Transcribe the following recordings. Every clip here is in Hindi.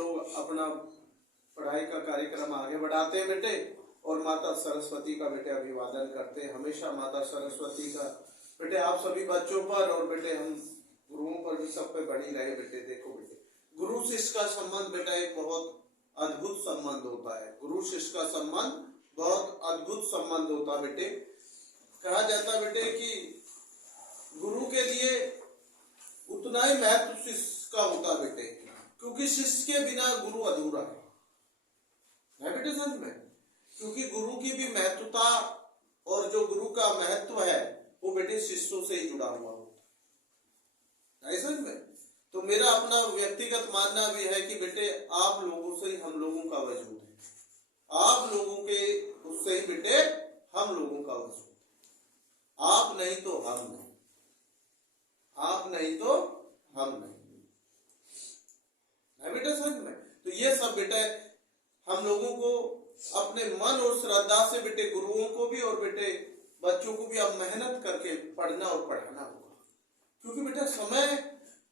लोग अपना पढ़ाई का कार्यक्रम आगे बढ़ाते हैं बेटे, और माता सरस्वती का बेटे अभिवादन करते हैं। हमेशा माता सरस्वती का बेटे आप सभी बच्चों पर और बेटे हम गुरुओं पर भी सब पे बनी रहे बेटे। देखो बेटे, गुरु शिष्य का संबंध बेटा एक बहुत अद्भुत संबंध होता है। गुरु शिष्य का संबंध बहुत अद्भुत संबंध होता है बेटे। कहा जाता है बेटे कि गुरु के लिए उतना ही महत्व शिष्य का होता है बेटे, क्योंकि शिष्य के बिना गुरु अधूरा है बेटे समझ में। क्योंकि गुरु की भी महत्वता और जो गुरु का महत्व है वो बेटे शिष्यों से ही जुड़ा हुआ होता है समझ में। तो मेरा अपना व्यक्तिगत मानना भी है कि बेटे आप लोगों से ही हम लोगों का वजूद है, आप लोगों के उससे ही बेटे हम लोगों का वजूद है। आप नहीं तो हम नहीं, आप नहीं तो हम नहीं है बेटा समझ में। तो ये सब बेटे हम लोगों को अपने मन और श्रद्धा से बेटे गुरुओं को भी और बेटे बच्चों को भी अब मेहनत करके पढ़ना और पढ़ाना होगा। क्योंकि बेटा समय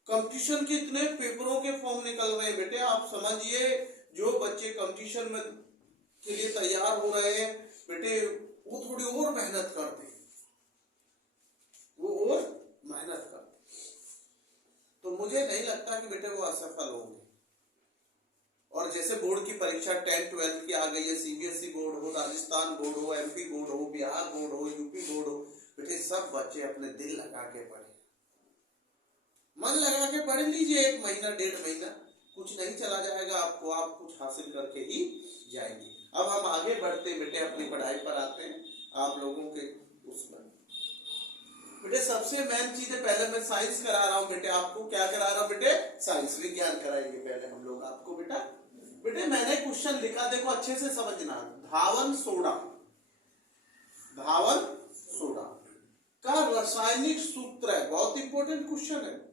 कंपटीशन के इतने पेपरों के फॉर्म निकल रहे हैं बेटे, आप समझिए जो बच्चे कंपटीशन में के लिए तैयार हो रहे हैं बेटे वो थोड़ी और मेहनत करते हैं, वो और मेहनत करते हैं। तो मुझे नहीं लगता कि बेटे वो असफल होंगे। और जैसे बोर्ड की परीक्षा 10th 12th की आ गई है, सीबीएसई बोर्ड हो, राजस्थान बोर्ड हो, एमपी बोर्ड हो, बिहार बोर्ड हो, यूपी बोर्ड हो, बेटे सब बच्चे अपने दिल लगा के पढ़े, मन लगा के पढ़ लीजिए। 1 महीना 1.5 महीना कुछ नहीं चला जाएगा आपको, आप कुछ हासिल करके ही जाएंगे। अब हम आगे बढ़ते बेटे अपनी पढ़ाई पर आते हैं आप लोगों के उसमें। बेटे सबसे मेन चीज है, पहले मैं साइंस करा रहा हूँ बेटे आपको। क्या करा रहा हूँ बेटे? साइंस विज्ञान कराएंगे पहले हम लोग आपको बेटा। बेटे मैंने क्वेश्चन लिखा, देखो अच्छे से समझना। धावन सोडा, धावन सोडा का रासायनिक सूत्र है, बहुत इंपॉर्टेंट क्वेश्चन है।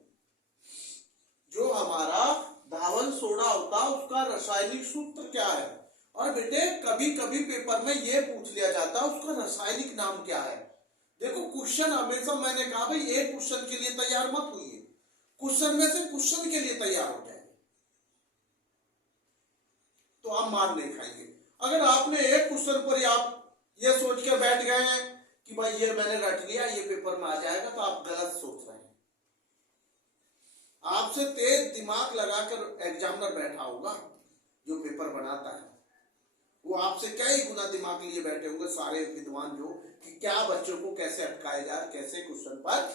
जो हमारा धावन सोडा होता है उसका रासायनिक सूत्र क्या है? और बेटे कभी कभी पेपर में ये पूछ लिया जाता है उसका रासायनिक नाम क्या है। देखो क्वेश्चन हमेशा मैंने कहा भाई एक क्वेश्चन के लिए तैयार मत होइए, क्वेश्चन में से क्वेश्चन के लिए तैयार हो जाए तो आप मार नहीं खाएंगे। अगर आपने एक क्वेश्चन पर आप ये सोच के बैठ गए हैं कि भाई ये मैंने रट लिया ये पेपर में आ जाएगा, तो आप गलत सोच रहे हैं। आपसे तेज दिमाग लगाकर एग्जामिनर बैठा होगा जो पेपर बनाता है, वो आपसे कई गुना दिमाग लिए बैठे होंगे सारे विद्वान जो कि क्या बच्चों को कैसे अटकाया जाए, कैसे क्वेश्चन पर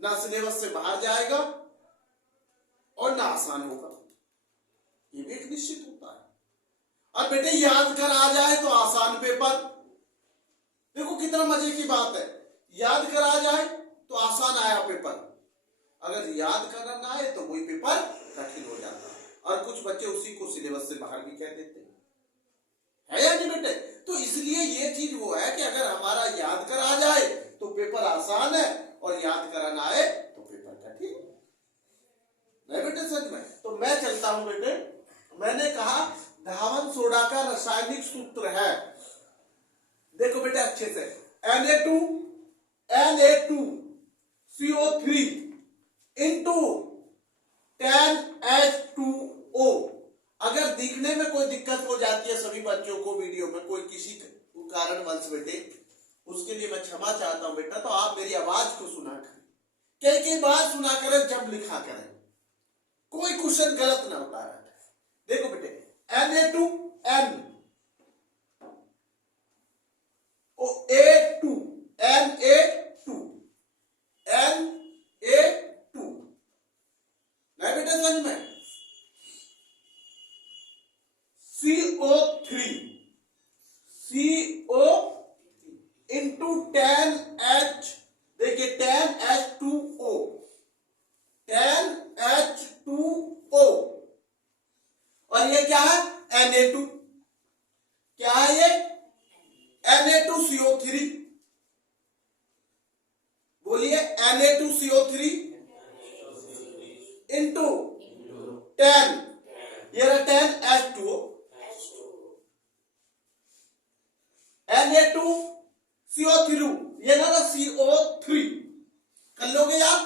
ना सिलेबस से बाहर जाएगा और ना आसान होगा, ये भी एक निश्चित होता है। और बेटे याद कर आ जाए तो आसान पेपर, देखो कितना मजे की बात है। याद कर आ जाए तो आसान आया पेपर, अगर याद करना ना आए तो वही पेपर कठिन हो जाता है। और कुछ बच्चे उसी को सिलेबस से बाहर भी कह देते हैं, है या नहीं बेटे? तो इसलिए ये चीज वो है कि अगर हमारा याद कर आ जाए तो पेपर आसान है और याद करा ना आए तो पेपर कठिन नहीं बेटे सच में। तो मैं चलता हूं बेटे, मैंने कहा धावन सोडा का रासायनिक सूत्र है, देखो बेटे अच्छे से, Na2CO3 इंटू 10H2O। अगर दिखने में कोई दिक्कत हो जाती है सभी बच्चों को वीडियो में कोई किसी कारणवश बेटे, उसके लिए मैं क्षमा चाहता हूं बेटा। तो आप मेरी आवाज को सुना करें, कई बार सुना करें जब लिखा करें, कोई क्वेश्चन गलत ना होता है। देखो बेटे Na2N A2 Na2 Na2 नहीं बेटा समझ में, CO3 इंटू 10H, देखिए 10H2O 10H2O, और ये क्या है? Na2। क्या है ये? Na2CO3, बोलिए Na2CO3 इंटू 10, ये रहा 10H2O, Na2CO3 ये ना CO3 कर लोगे यार।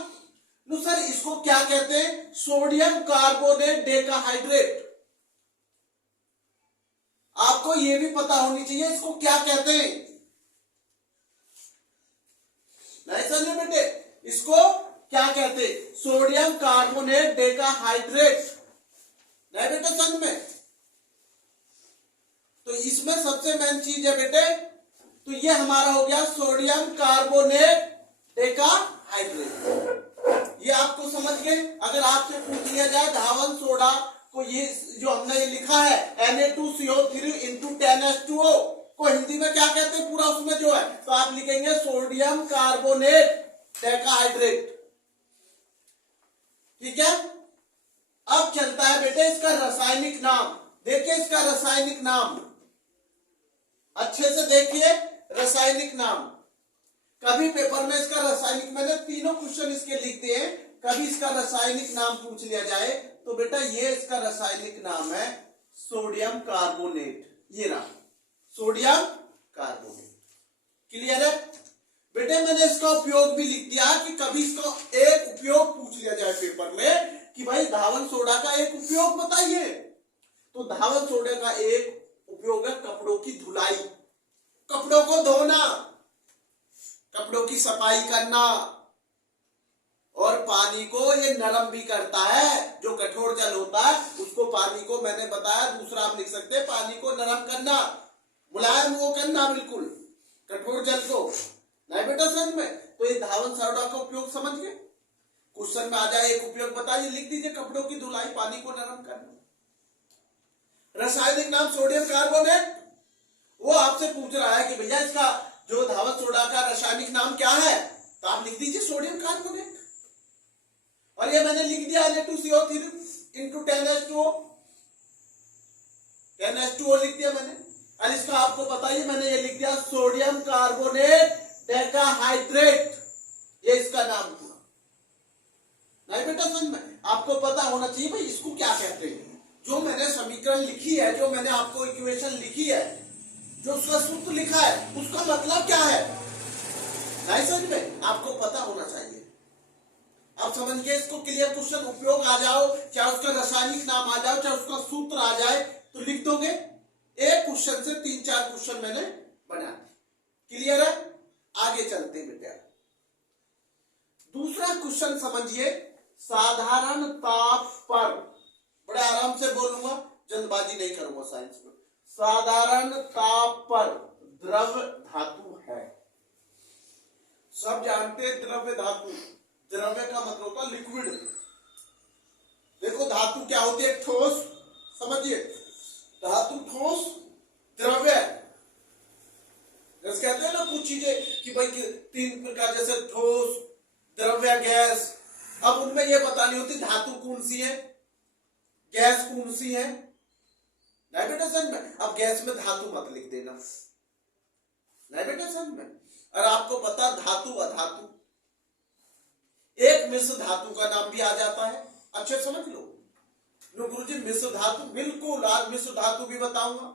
नो सर इसको क्या कहते हैं? Sodium carbonate carbonate decahydrate. आपको यह भी पता होनी चाहिए इसको क्या कहते हैं। नहीं समझे बेटे, इसको क्या कहते हैं? Sodium carbonate decahydrate. नहीं बेटे समझ में? तो इसमें सबसे मेन चीज है बेटे, तो ये हमारा हो गया सोडियम कार्बोनेट डेकाहाइड्रेट। ये आपको समझ गए। अगर आपसे पूछ लिया जाए धावन सोडा को, ये जो हमने लिखा है Na2CO3 into 10H2O को हिंदी में क्या कहते हैं पूरा उसमें जो है, तो आप लिखेंगे सोडियम कार्बोनेट डेकाहाइड्रेट। ठीक है। अब चलता है बेटे इसका रासायनिक नाम। देखिए इसका रासायनिक नाम अच्छे से देखिए, रासायनिक नाम। कभी पेपर में इसका रासायनिक, मैंने तीनों क्वेश्चन इसके लिख दिए हैं, कभी इसका रासायनिक नाम पूछ लिया जाए तो बेटा ये इसका रासायनिक नाम है सोडियम कार्बोनेट। ये रहा सोडियम कार्बोनेट। क्लियर है बेटे? मैंने इसका उपयोग भी लिख दिया कि कभी इसका एक उपयोग पूछ लिया जाए पेपर में कि भाई धावन सोडा का एक उपयोग बताइए, तो धावन सोडा का एक उपयोग है कपड़ों की धुलाई, कपड़ों को धोना, कपड़ों की सफाई करना, और पानी को ये नरम भी करता है। जो कठोर जल होता है उसको, पानी को मैंने बताया, दूसरा आप लिख सकते हैं पानी को नरम करना, मुलायम वो करना, बिल्कुल कठोर जल को। नहीं बेटा समझ में? तो ये धावन सोडा का उपयोग समझ गए। क्वेश्चन में आ जाए एक उपयोग बताइए, लिख दीजिए कपड़ों की धुलाई, पानी को नरम करना। रासायनिक नाम सोडियम कार्बोनेट। वो आपसे पूछ रहा है कि भैया इसका जो धावन सोडा का रासायनिक नाम क्या है, तो आप लिख दीजिए सोडियम कार्बोनेट। और ये मैंने लिख दिया Na2CO3 into 10H2O, 10H2O लिख दिया मैंने। और इसका आपको बताइए मैंने ये लिख दिया सोडियम कार्बोनेट डेकाहाइड्रेट। ये इसका नाम पूरा। नहीं बेटा समझ में? आपको पता होना चाहिए भाई इसको क्या कहते हैं। जो मैंने समीकरण लिखी है, जो मैंने आपको इक्वेशन लिखी है, जो उसका सूत्र लिखा है, उसका मतलब क्या है, नहीं समझ में? आपको पता होना चाहिए। अब समझ गए इसको? क्लियर? क्वेश्चन उपयोग आ जाओ, चाहे उसका रासायनिक नाम आ जाओ, चाहे उसका सूत्र आ जाए, तो लिख दोगे। एक क्वेश्चन से 3-4 क्वेश्चन मैंने बना दिए। क्लियर है? आगे चलते हैं बेटा। दूसरा क्वेश्चन समझिए, साधारण ताप पर, बड़े आराम से बोलूंगा, जल्दबाजी नहीं करूंगा साइंस में। साधारण ताप पर द्रव धातु है। सब जानते हैं द्रव्य धातु। द्रव्य का मतलब होता है लिक्विड। देखो धातु क्या होती है? ठोस। समझिए, धातु ठोस, द्रव्य। जैसे कहते हैं ना कुछ चीजें कि भाई 3 प्रकार, जैसे ठोस, द्रव्य, गैस। अब उनमें यह बतानी होती धातु कौन सी है, गैस कौन सी है। नहीं बेटा समझ में? अब गैस में धातु मत लिख देना। नहीं बेटा समझ में? और आपको पता धातु अधातु, एक मिश्र धातु का नाम भी आ जाता है। अच्छे समझ लो। गुरुजी मिश्र धातु, बिल्कुल आज मिश्र धातु भी बताऊंगा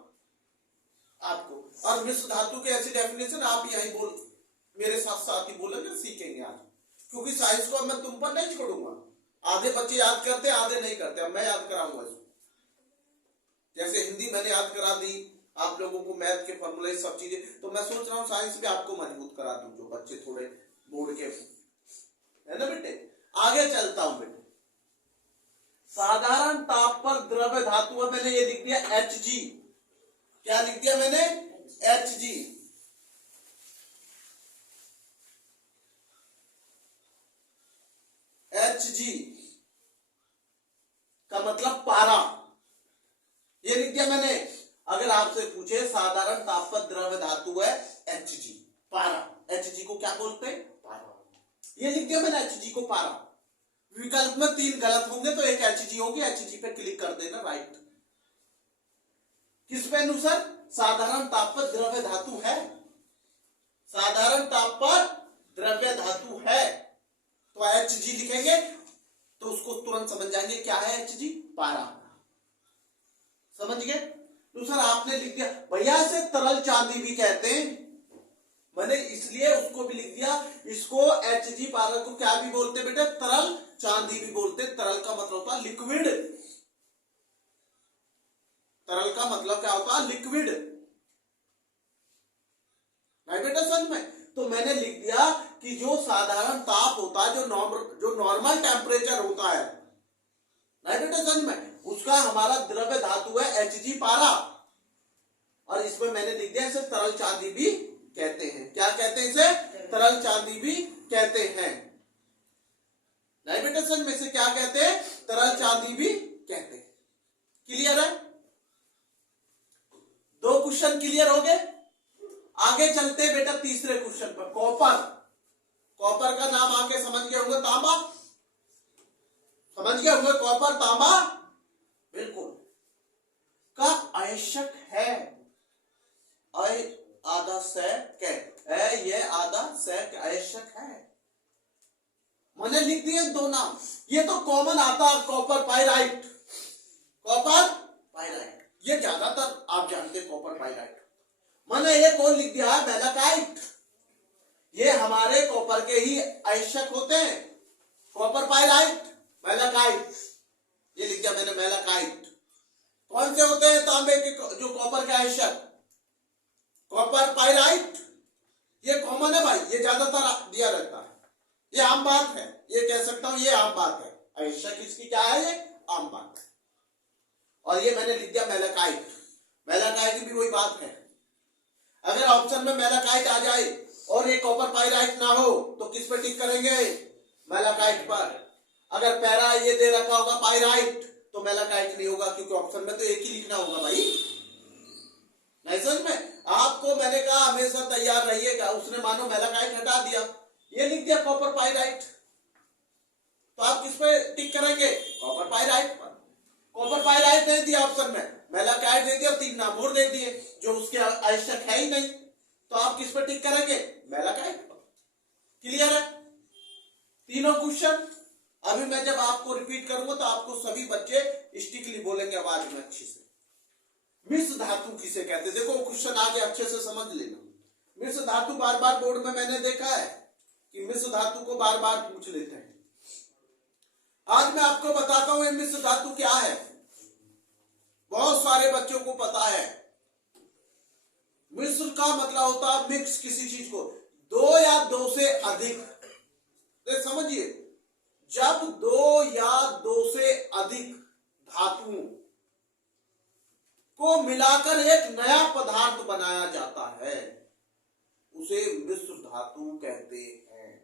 आपको। और मिश्र धातु के ऐसी डेफिनेशन आप यही बोल, मेरे साथ साथ ही बोलेंगे, सीखेंगे आज। क्योंकि साइंस को मैं तुम पर नहीं छोड़ूंगा। आधे बच्चे याद करते, आधे नहीं करते। अब मैं याद कराऊंगा इसको। जैसे हिंदी मैंने याद करा दी आप लोगों को, मैथ के फॉर्मूले, सब चीजें, तो मैं सोच रहा हूँ साइंस भी आपको मजबूत करा दूं, जो बच्चे थोड़े बोर्ड के है ना बेटे। आगे चलता हूं बेटे। साधारण ताप पर द्रव्य धातु है, मैंने ये लिख दिया Hg। क्या लिख दिया मैंने? Hg। Hg का मतलब पारा, ये लिख दिया मैंने। अगर आपसे पूछे साधारण ताप पर द्रव्य धातु है Hg, पारा। Hg को क्या बोलते हैं? पारा। ये लिख दिया मैंने Hg को पारा। विकल्प में 3 गलत होंगे तो एक Hg होगी। Hg पे क्लिक कर देना, राइट। किस पे अनुसार? साधारण ताप पर द्रव्य धातु है। साधारण ताप पर द्रव्य धातु है तो Hg लिखेंगे, तो उसको तुरंत समझ जाएंगे क्या है Hg, पारा। समझ गए? दूसरा आपने लिख दिया भैया इसे तरल चांदी भी कहते हैं, मैंने इसलिए उसको भी लिख दिया। इसको Hg पारा को क्या भी बोलते हैं बेटे? तरल चांदी भी बोलते हैं। तरल का मतलब होता है लिक्विड। तरल का मतलब क्या होता है? लिक्विड। राइट बेटा समझ में? तो मैंने लिख दिया कि जो साधारण ताप होता है, जो नॉर्मल टेम्परेचर होता है, राइट बेटा समझ में, उसका हमारा द्रव्य धातु है Hg पारा। और इसमें मैंने लिख दिया इसे तरल चांदी भी कहते हैं। क्या कहते हैं इसे? तरल चांदी भी कहते हैं। राइट बेटा समझ में? इसे क्या कहते हैं? तरल चांदी भी कहते हैं। क्लियर है? 2 क्वेश्चन क्लियर हो गए। आगे चलते हैं बेटा तीसरे क्वेश्चन पर। कॉपर। कॉपर का नाम आगे समझ गए होंगे, तांबा। समझ गए होंगे कॉपर तांबा बिल्कुल का आवश्यक है। आधा सैक है, ये आधा सैक आवश्यक है। मैंने लिख दिए 2 नाम। ये तो कॉमन आता है, कॉपर पाइराइट। कॉपर पाइराइट ये ज्यादातर आप जानते हैं, कॉपर पाइराइट। मैंने एक और लिख दिया है मैलाकाइट। ये हमारे कॉपर के ही आवश्यक होते हैं। कॉपर पाइराइट, मैलाकाइट, ये लिख दिया मैंने मैलाकाइट। कौन से होते हैं तांबे के जो कॉपर के आवश्यक? कॉपर पाइराइट ये कॉमन है भाई, ये ज्यादातर दिया रहता है। ये आम बात है, ये कह सकता हूं, ये आम बात है। आवश्यक इसकी क्या है? ये आम बात है। और ये मैंने लिख दिया मैलाकाइट। मैलाकाइट की भी वही बात है। अगर ऑप्शन में मैलाकाइट आ जाए और ये कॉपर पाइराइट ना हो तो किस पे टिक करेंगे? मैलाकाइट पर। अगर पैरा ये दे रखा होगा पाइराइट तो मैलाकाइट नहीं होगा, क्योंकि ऑप्शन में तो एक ही लिखना होगा भाई। नहीं समझ में? आपको मैंने कहा हमेशा तैयार रहिएगा। उसने मानो मैलाकाइट हटा दिया, ये लिख दिया कॉपर पाइराइट, तो आप किस पे टिक करेंगे? कॉपर पाइराइट पर। कॉपर पाइराइट नहीं दिया ऑप्शन में, मैलाकाइट दे दिया, 3 नाम और दे दिए जो उसके आवश्यक है ही नहीं, तो आप किस पर टिक करेंगे? मैलाकाइट पर। क्लियर है? तीनों क्वेश्चन। अभी मैं जब आपको रिपीट करूंगा तो आपको सभी बच्चे स्टिकली बोलेंगे आवाज में अच्छी से। मिश्र धातु किसे कहते? देखो क्वेश्चन आगे अच्छे से समझ लेना। मिश्र धातु बार बार बोर्ड में मैंने देखा है कि मिश्र धातु को बार बार पूछ लेते हैं। आज मैं आपको बताता हूं ये मिश्र धातु क्या है। बहुत सारे बच्चों को पता है। मिश्र का मतलब होता है मिक्स किसी चीज को, 2 या 2 से अधिक। समझिए, जब 2 या 2 से अधिक धातुओं को मिलाकर एक नया पदार्थ बनाया जाता है, उसे मिश्र धातु कहते हैं।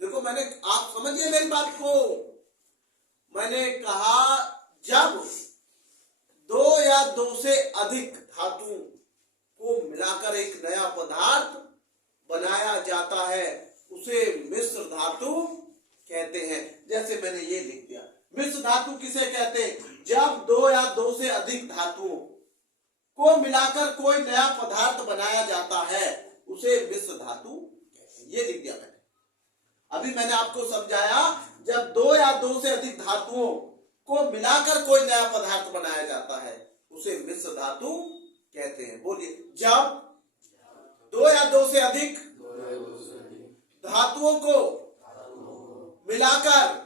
देखो मैंने, आप समझिए मेरी बात को। मैंने कहा जब 2 या 2 से अधिक धातु को मिलाकर एक नया पदार्थ बनाया जाता है, उसे मिश्र धातु कहते हैं। जैसे मैंने ये लिख दिया, मिश्र धातु किसे कहते हैं? जब 2 या 2 से अधिक धातुओं को मिलाकर कोई नया पदार्थ बनाया जाता है, उसे मिश्र धातु कहते हैं। ये लिख दिया मैंने। अभी मैंने आपको समझाया, जब 2 या 2 से अधिक धातुओं को मिलाकर कोई नया पदार्थ बनाया जाता है, उसे मिश्र धातु कहते हैं। बोलिए, जब 2 या 2 से अधिक धातुओं को मिलाकर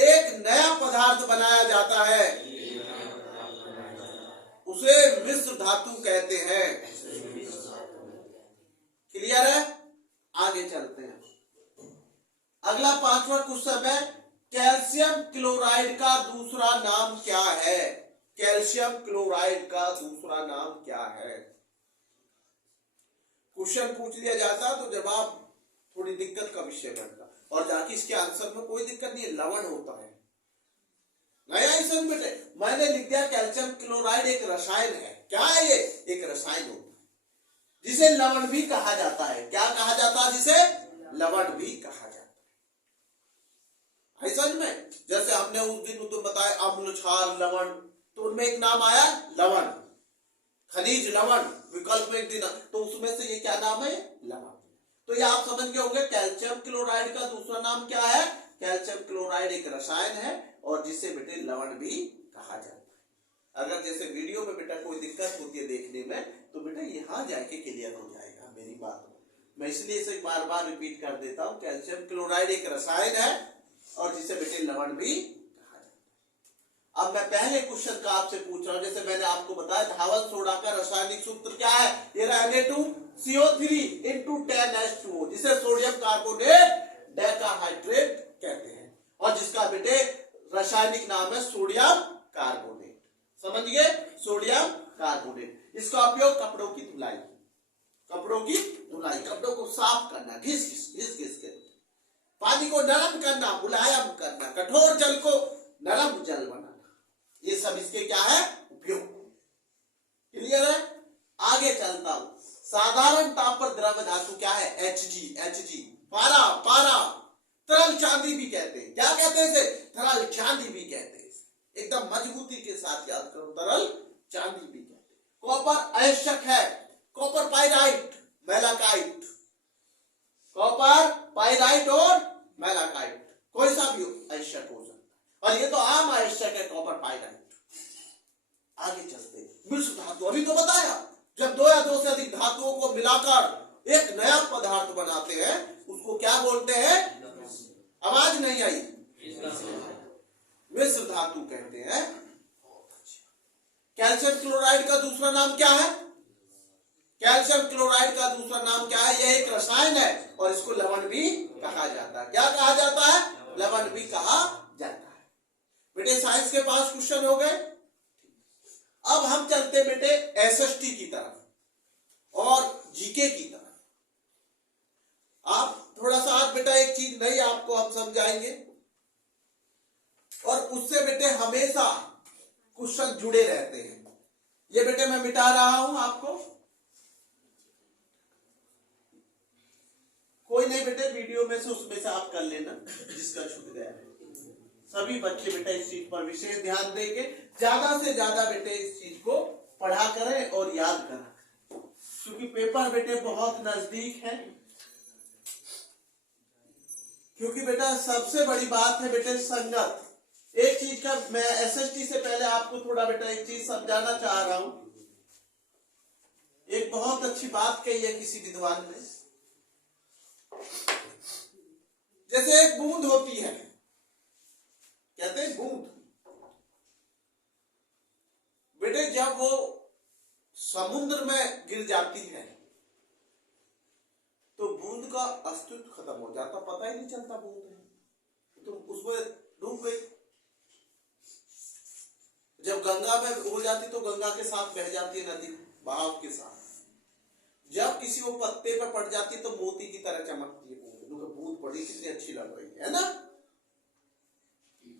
एक नया पदार्थ बनाया जाता है, उसे मिश्र धातु कहते हैं। क्लियर है? आगे चलते हैं। अगला 5वां क्वेश्चन है, कैल्शियम क्लोराइड का दूसरा नाम क्या है? कैल्शियम क्लोराइड का दूसरा नाम क्या है? क्वेश्चन पूछ लिया जाता तो जवाब थोड़ी दिक्कत का विषय बनता, और जाके इसके आंसर में कोई दिक्कत नहीं है, लवण होता है। नया ही बेटे, मैंने लिख दिया कैल्शियम क्लोराइड एक रसायन है। क्या है ये? एक रसायन होता है जिसे लवण भी कहा जाता है। क्या कहा जाता है? जिसे लवण भी कहा जाता है। समझ में? जैसे हमने उस दिन तो बताया अम्ल, क्षार, लवण, तो उनमें एक नाम आया लवण, खनिज लवण, विकल्प में एक दिन, तो उसमें से ये क्या नाम है? लवण। तो ये आप समझ गए होंगे कैल्शियम क्लोराइड का दूसरा नाम क्या है? कैल्शियम क्लोराइड एक रसायन है और जिसे बेटे लवण भी कहा जाता है। अगर जैसे वीडियो में बेटा कोई दिक्कत होती है देखने में, तो बेटा यहां जाके क्लियर हो जाएगा मेरी बात में। मैं इसलिए इसे बार बार रिपीट कर देता हूं। कैल्शियम क्लोराइड एक रसायन है और जिसे बेटे लवण भी कहा जाता है। अब मैं पहले क्वेश्चन का आपसे पूछ रहा हूं, जैसे मैंने आपको बताया धावल सोडा का रासायनिक सूत्र क्या है, ये Na2CO3 into 10H2O, जिसे सोडियम कार्बोनेट डेकाहाइड्रेट कहते हैं और जिसका बेटे रासायनिक नाम है सोडियम कार्बोनेट। समझ गए, सोडियम कार्बोनेट। इसका उपयोग कपड़ों की धुलाई, कपड़ों को साफ करना, घिस के पानी को नरम करना, मुलायम करना, कठोर जल को नरम जल बनाना, ये सब इसके क्या है उपयोग। क्लियर है? आगे चलता हूं। साधारण ताप पर द्रव धातु क्या है, Hg, पारा, तरल चांदी भी कहते हैं। क्या कहते हैं इसे, तरल चांदी भी कहते हैं। एकदम मजबूती के साथ याद करो, तरल चांदी भी कहते हैं। कॉपर आवश्यक है, copper pyrite, malachite, copper pyrite और मेलाकाइट, कोई सा भी आवश्यक हो सकता है और ये तो आम आवश्यक है कॉपर पाइराइट। आगे चलते हैं, मिश्र धातु, अभी तो बताया, जब दो या दो से अधिक धातुओं को मिलाकर एक नया पदार्थ बनाते हैं उसको क्या बोलते हैं, आवाज नहीं आई, मिश्र धातु कहते हैं। कैल्शियम क्लोराइड का दूसरा नाम क्या है, कैल्शियम क्लोराइड का दूसरा नाम क्या है, यह एक रसायन है और इसको लवण भी कहा जाता है। क्या कहा जाता है, लवण भी कहा जाता है। बेटे साइंस के 5 क्वेश्चन हो गए। अब हम चलते बेटे एसएसटी की तरफ और जीके की तरफ। आप थोड़ा सा आज बेटा एक चीज नई आपको हम समझाएंगे और उससे बेटे हमेशा क्वेश्चन जुड़े रहते हैं। ये बेटे मैं मिटा रहा हूं आपको, कोई नहीं बेटे, वीडियो में से उसमें से आप कर लेना जिसका छूट गया है। सभी बच्चे बेटा इस चीज पर विशेष ध्यान देंगे, ज्यादा से ज्यादा बेटे इस चीज को पढ़ा करें और याद करा करें, क्योंकि पेपर बेटे बहुत नजदीक है। क्योंकि बेटा सबसे बड़ी बात है बेटे संगत। एक चीज का मैं एसएसटी से पहले आपको थोड़ा बेटा एक चीज समझाना चाह रहा हूं। एक बहुत अच्छी बात कही है किसी विद्वान ने, जैसे एक बूंद होती है, कहते हैं बूंद, बेटे जब वो समुद्र में गिर जाती है तो बूंद का अस्तित्व खत्म हो जाता, पता ही नहीं चलता बूंद है, तो उसमें डूब गई। जब गंगा में हो जाती तो गंगा के साथ बह जाती है नदी बहाव के साथ। जब किसी वो पत्ते पर पड़ जाती तो मोती की तरह चमकती है बूंद, बूंद पड़ी कितनी अच्छी लग रही है ना,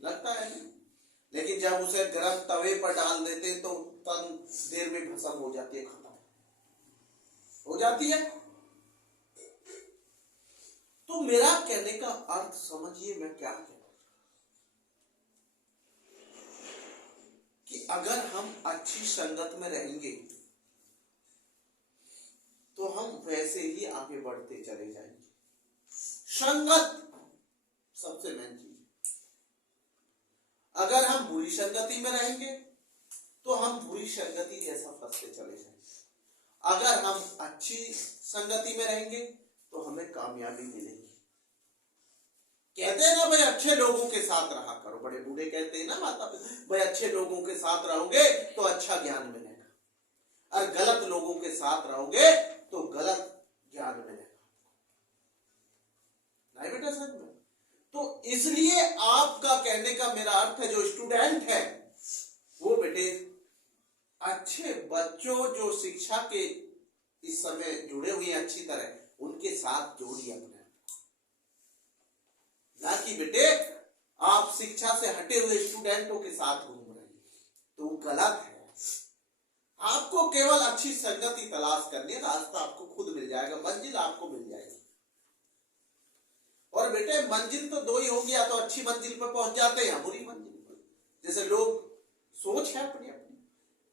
लगता है। लेकिन जब उसे गर्म तवे पर डाल देते तो तन देर में भस्म हो जाती है, खत्म हो जाती है। तो मेरा कहने का अर्थ समझिए मैं क्या कहता हूं, कि अगर हम अच्छी संगत में रहेंगे तो हम वैसे ही आगे बढ़ते चले जाएंगे। संगत सबसे मेन चीज। अगर हम बुरी संगति में रहेंगे तो हम बुरी संगति जैसा फंसते चले जाएंगे। अगर हम अच्छी संगति में रहेंगे तो हमें कामयाबी मिलेगी। कहते हैं ना भाई अच्छे लोगों के साथ रहा करो, बड़े बूढ़े कहते हैं ना माता पिता, भाई अच्छे लोगों के साथ रहोगे तो अच्छा ज्ञान मिलेगा और गलत लोगों के साथ रहोगे तो गलत ज्ञान मिलेगा। नहीं बेटा सच में। तो इसलिए आपका कहने का मेरा अर्थ है, जो स्टूडेंट है वो बेटे अच्छे बच्चों जो शिक्षा के इस समय जुड़े हुए हैं अच्छी तरह, उनके साथ जोड़िए अपने, ना कि बेटे आप शिक्षा से हटे हुए स्टूडेंटों के साथ घूम रहे हैं, तो गलत है। आपको केवल अच्छी संगति तलाश करनी है, रास्ता आपको खुद मिल जाएगा, मंजिल आपको मिल जाएगी। और बेटे मंजिल तो दो ही होगी, या तो अच्छी मंजिल पर पहुंच जाते हैं या बुरी मंजिल पर। जैसे लोग सोच है अपनी अपनी,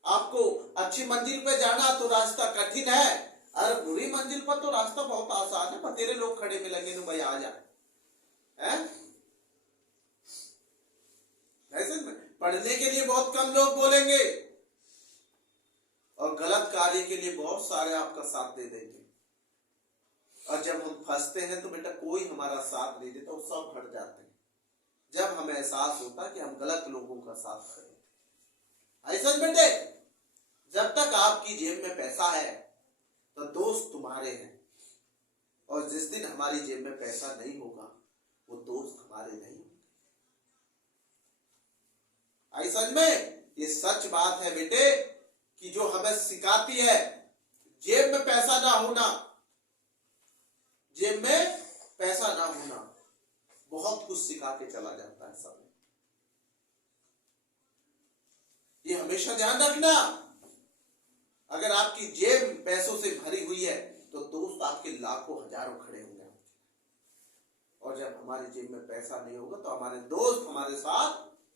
आपको अच्छी मंजिल पे जाना तो रास्ता कठिन है, और बुरी मंजिल पर तो रास्ता बहुत आसान है, बतेरे लोग खड़े मिलेंगे तो भाई आ जा। ऐसे में पढ़ने के लिए बहुत कम लोग बोलेंगे और गलत कार्य के लिए बहुत सारे आपका साथ दे देंगे। और जब हम फंसते हैं तो बेटा कोई हमारा साथ नहीं देता, वो सब हट जाते हैं जब हमें एहसास होता कि हम गलत लोगों का साथ करें। ऐसा बेटे, जब तक आपकी जेब में पैसा है तो दोस्त तुम्हारे हैं, और जिस दिन हमारी जेब में पैसा नहीं होगा वो दोस्त हमारे नहीं होंगे। ऐसा में ये सच बात है बेटे कि जो हमें सिखाती है जेब में पैसा ना होना, जेब में पैसा ना होना बहुत कुछ सिखा के चला जाता है सब। ये हमेशा ध्यान रखना, अगर आपकी जेब पैसों से भरी हुई है तो दोस्त आपके लाखों हजारों खड़े होंगे, और जब हमारी जेब में पैसा नहीं होगा तो हमारे दोस्त हमारे साथ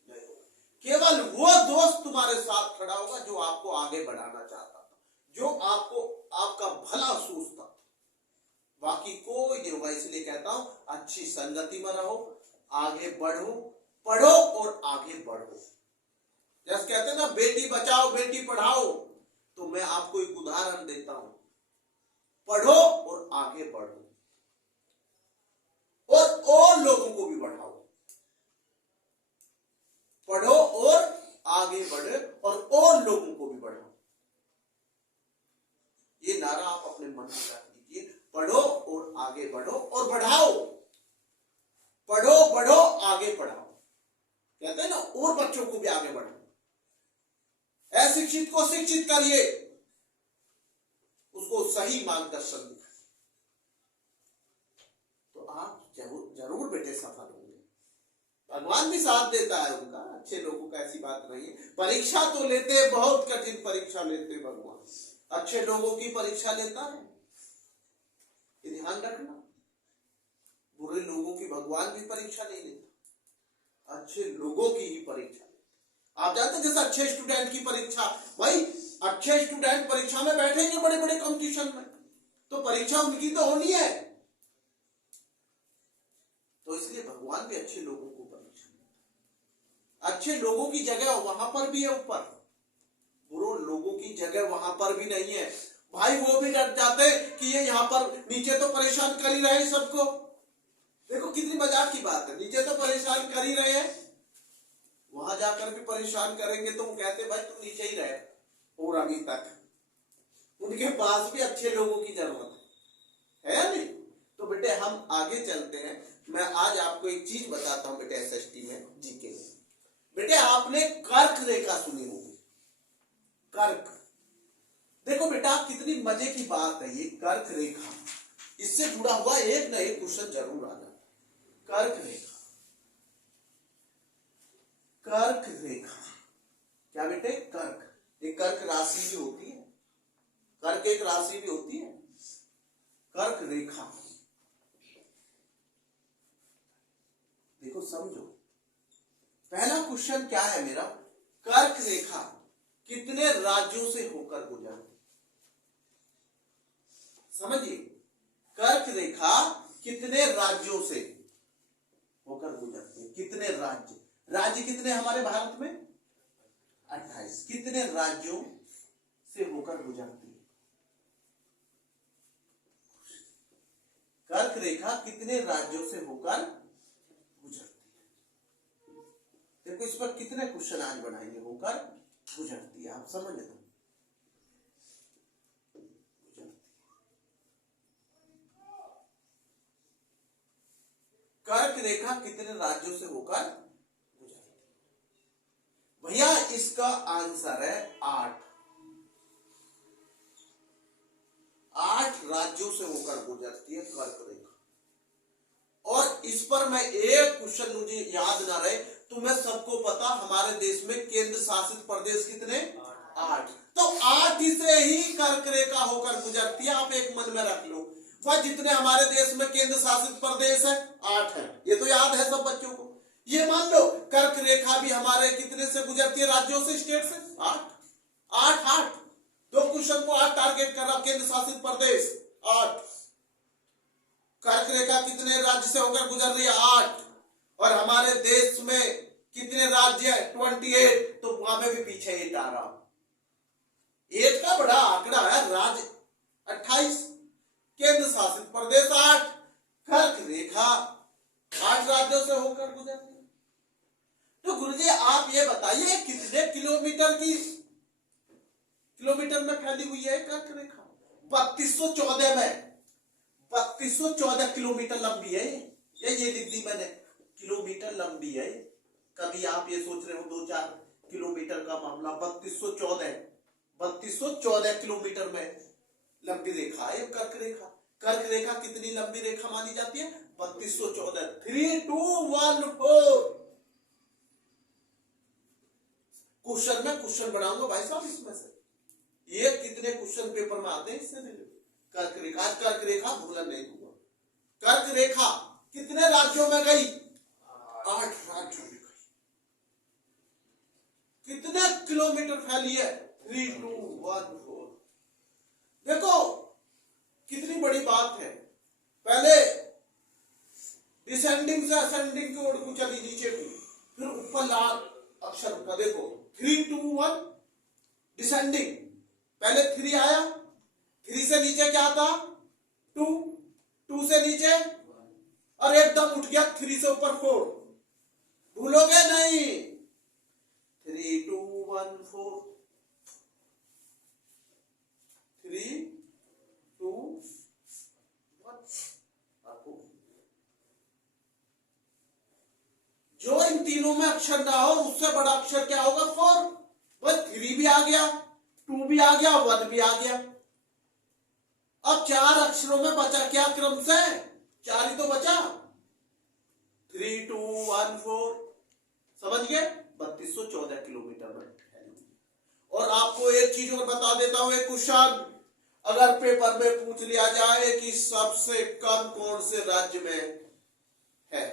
नहीं होगा। केवल वो दोस्त तुम्हारे साथ खड़ा होगा जो आपको आगे बढ़ाना चाहता था, जो आपको आपका भला सोचता था, बाकी कोई नहीं होगा। इसलिए कहता हूं अच्छी संगति में रहो, आगे बढ़ो, पढ़ो और आगे बढ़ो। जैसे कहते हैं ना बेटी बचाओ बेटी पढ़ाओ, तो मैं आपको एक उदाहरण देता हूं, पढ़ो और आगे बढ़ो और लोगों को भी बढ़ाओ। पढ़ो और आगे बढ़े और लोगों को भी बढ़ाओ। ये नारा आप अपने मन में रख दीजिए, पढ़ो और आगे बढ़ो और बढ़ाओ। पढ़ो बढ़ो आगे बढ़ाओ, कहते हैं ना, और बच्चों को भी आगे बढ़ाओ। अशिक्षित को शिक्षित करिए, उसको सही मार्गदर्शन दिखाइए, तो आप जरूर बेटे सफल होंगे। भगवान भी साथ देता है उनका, अच्छे लोगों का ऐसी बात नहीं है। परीक्षा तो लेते हैं, बहुत कठिन परीक्षा लेते हैं भगवान, अच्छे लोगों की परीक्षा लेता है, ये ध्यान रखना। बुरे लोगों की भगवान भी परीक्षा नहीं लेता, अच्छे लोगों की ही परीक्षा लेता। आप जानते हैं जैसे अच्छे स्टूडेंट की परीक्षा, भाई अच्छे स्टूडेंट परीक्षा में बैठेंगे बड़े बड़े कंपटीशन में, तो परीक्षा उनकी तो होनी है, तो इसलिए भगवान भी अच्छे लोगों को परीक्षा देता। अच्छे लोगों की जगह वहां पर भी है ऊपर, बुरे लोगों की जगह वहां पर भी नहीं है। भाई वो भी डर जाते कि ये यहाँ पर नीचे तो परेशान कर ही रहे सबको। देखो कितनी मजाक की बात है, नीचे तो परेशान कर ही रहे हैं, वहां जाकर भी परेशान करेंगे तो वो कहते भाई तुम नीचे ही रहे। और अभी तक उनके पास भी अच्छे लोगों की जरूरत है या नहीं? तो बेटे हम आगे चलते हैं। मैं आज आपको एक चीज बताता हूं बेटे, एसएसटी में जीके में। बेटे आपने कर्क रेखा सुनी होगी, कर्क। देखो बेटा कितनी मजे की बात है ये कर्क रेखा, इससे जुड़ा हुआ एक ना एक क्वेश्चन जरूर आ जाता है। कर्क रेखा, कर्क रेखा क्या बेटे? कर्क, एक कर्क राशि भी होती है, कर्क एक राशि भी होती है, कर्क रेखा। देखो समझो, पहला क्वेश्चन क्या है मेरा, कर्क रेखा कितने राज्यों से होकर गुजरती? समझिए, कर्क रेखा कितने राज्यों से होकर गुजरती है? कितने राज्य, राज्य कितने हमारे भारत में? 28। कितने राज्यों से होकर गुजरती है कर्क रेखा? कितने राज्यों से होकर गुजरती है? देखो इस पर कितने क्वेश्चन आज बनाएंगे, होकर गुजरती है, आप समझ लो। कर्क रेखा कितने राज्यों से होकर गुजरती है? भैया इसका आंसर है 8। 8 राज्यों से होकर गुजरती है कर्क रेखा। और इस पर मैं एक क्वेश्चन मुझे याद ना रहे तो मैं सबको पता, हमारे देश में केंद्र शासित प्रदेश कितने? 8। तो 8 से ही कर्क रेखा होकर गुजरती है। आप एक मन में रख लो, वह जितने हमारे देश में केंद्र शासित प्रदेश है 8 है, ये तो याद है सब बच्चों को। ये मान लो कर्क रेखा भी हमारे कितने से गुजरती है? राज्यों से, स्टेट से? 8। 2 क्वेश्चन को 8 टारगेट कर रहा, केंद्र शासित प्रदेश 8। कर्क रेखा कितने राज्य से होकर गुजर रही है? 8। और हमारे देश में कितने राज्य है? 28। तो वहां में भी पीछे 8 आ रहा, 8 का बड़ा आंकड़ा है, राज्य 28। केंद्र शासित प्रदेश 8, कर्क रेखा 8 राज्यों से होकर गुजरती है। तो गुरुजी आप ये बताइए कितने किलोमीटर में फैली हुई है कर्क रेखा? 3214 में, 3214 किलोमीटर लंबी है ये लिख दी मैंने, किलोमीटर लंबी है। कभी आप ये सोच रहे हो 2-4 किलोमीटर का मामला, 3214 किलोमीटर में लंबी रेखा है कर्क रेखा। कर्क रेखा कितनी लंबी रेखा मानी जाती है? 3214, 3214। क्वेश्चन में क्वेश्चन बनाऊंगा भाई साहब इसमें से, ये कितने क्वेश्चन पेपर में आते हैं इससे रिलेटेड। कर्क रेखा, कर्क रेखा भूलना नहीं हुआ। कर्क रेखा कितने राज्यों में गई? 8 राज्यों में गई। कितने किलोमीटर फैली है? 3214। देखो कितनी बड़ी बात है। पहले डिसेंडिंग से असेंडिंग की ओर को चली नीचे को, फिर ऊपर लाल अक्षर का देखो 321 डिसेंडिंग। पहले 3 आया, 3 से नीचे क्या था? 2, 2 से नीचे और एकदम उठ गया 3 से ऊपर 4। भूलोगे नहीं। 3214, 321। जो इन तीनों में अक्षर ना हो उससे बड़ा अक्षर क्या होगा? 4। बस 3 भी आ गया, 2 भी आ गया, 1 भी आ गया। अब 4 अक्षरों में बचा क्या क्रम से? 4 ही तो बचा। 3214 समझ गए? 3214 किलोमीटर में। और आपको एक चीज और बता देता हूं, एक क्वेश्चन अगर पेपर में पूछ लिया जाए कि सबसे कम कौन से राज्य में है,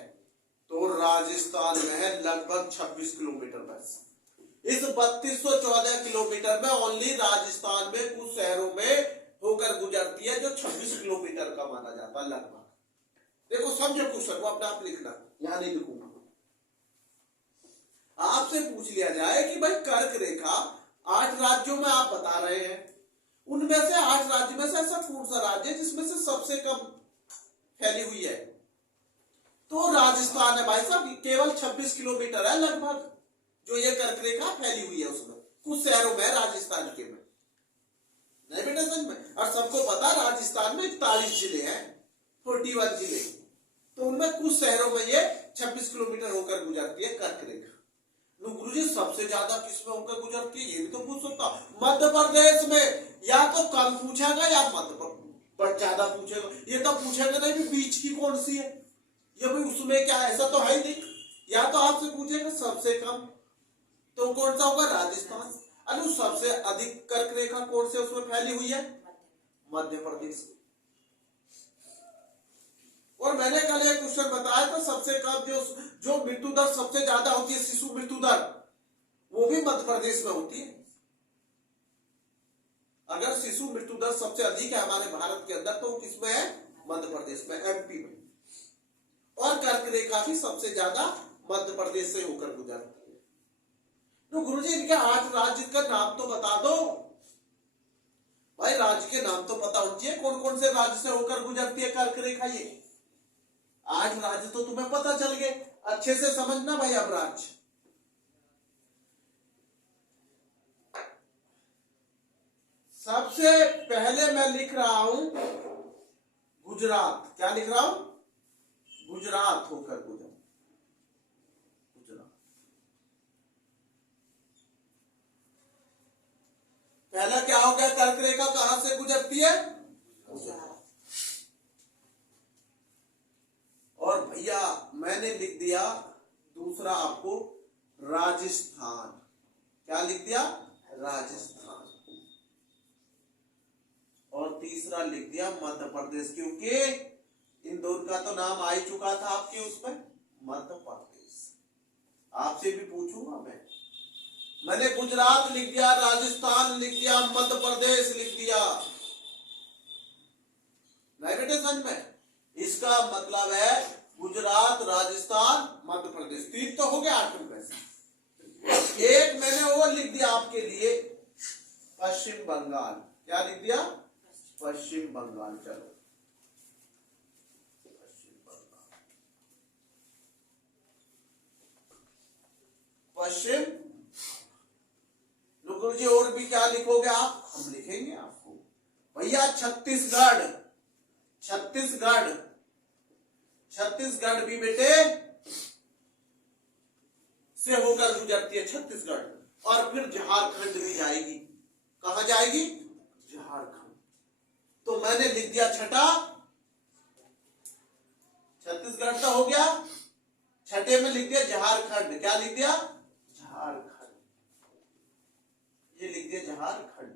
तो राजस्थान में है, लगभग 26 किलोमीटर बस। इस 3214 किलोमीटर में ओनली राजस्थान में कुछ शहरों में होकर गुजरती है जो 26 किलोमीटर का माना जाता है लगभग। देखो समझो क्वेश्चन को, अपने आप लिखना, यहां नहीं लिखूंगा। आपसे पूछ लिया जाए कि भाई कर्क रेखा 8 राज्यों में आप बता रहे हैं, उनमें से 8 राज्य में से ऐसा कौन सा राज्य है जिसमें से सबसे कम फैली हुई है? तो राजस्थान है भाई साहब। केवल 26 किलोमीटर है लगभग जो ये कर्क रेखा फैली हुई है, उसमें कुछ शहरों में, राजस्थान के में नहीं बेटा समझ में। और सबको पता राजस्थान में 41 जिले हैं, 41 जिले, तो उनमें कुछ शहरों में ये 26 किलोमीटर होकर गुजरती है कर्क रेखा। गुरुजी सबसे ज्यादा किसमें होकर गुजरती है? ये भी तो पूछ सकता। मध्य प्रदेश में या तो कम पूछेगा या मध्य पर ज्यादा पूछेगा। ये तो पूछेगा नहीं भी बीच की कौन सी है, ये भी उसमें क्या, ऐसा तो है ही नहीं। या तो आपसे पूछेगा सबसे कम, तो कौन सा होगा? राजस्थान। अनु सबसे अधिक कर्क रेखा कौन से उसमें फैली हुई है? मध्य प्रदेश। और मैंने कल एक क्वेश्चन बताया था, सबसे कम जो मृत्यु दर सबसे ज्यादा होती है, शिशु मृत्यु दर, वो भी मध्य प्रदेश में होती है। अगर शिशु मृत्यु दर सबसे अधिक है हमारे भारत के अंदर, तो किसमें है? मध्य प्रदेश में, एमपी में। और कर्क रेखा भी सबसे ज्यादा मध्य प्रदेश से होकर गुजरती है। तो गुरुजी इनके 8 राज्य का नाम तो बता दो भाई। राज्य के नाम तो पता होना चाहिए, कौन कौन से राज्य से होकर गुजरती है कर्क रेखा। ये 8 राज्य तो तुम्हें पता चल गए, अच्छे से समझना भाई। अब राज्य सबसे पहले मैं लिख रहा हूं गुजरात। क्या लिख रहा हूं? गुजरात होकर गुजर, गुजरात। पहला क्या हो गया? कर्क रेखा कहां से गुजरती है? गुजरात। और भैया मैंने लिख दिया दूसरा आपको राजस्थान। क्या लिख दिया? राजस्थान। और तीसरा लिख दिया मध्य प्रदेश, क्योंकि इंदौर का तो नाम आ ही चुका था आपके उसमें, मध्य प्रदेश। आपसे भी पूछूंगा मैंने गुजरात लिख दिया, राजस्थान लिख दिया, मध्य प्रदेश लिख दिया। नहीं बेटे समझ में? इसका मतलब है गुजरात, राजस्थान, मध्य प्रदेश, 3 तो हो गया 8 में से। एक मैंने वो लिख दिया आपके लिए, पश्चिम बंगाल। क्या लिख दिया? पश्चिम बंगाल। चलो पश्चिम। गुरु जी और भी क्या लिखोगे आप? हम लिखेंगे आपको भैया छत्तीसगढ़। छत्तीसगढ़, छत्तीसगढ़ भी बेटे से होकर गुजरती है छत्तीसगढ़, और फिर झारखंड भी जाएगी। कहां जाएगी? झारखंड। तो मैंने लिख दिया छठा, छत्तीसगढ़ का हो गया, छठे में लिख दिया झारखंड। क्या लिख दिया? झारखंड। ये लिख दिया झारखंड।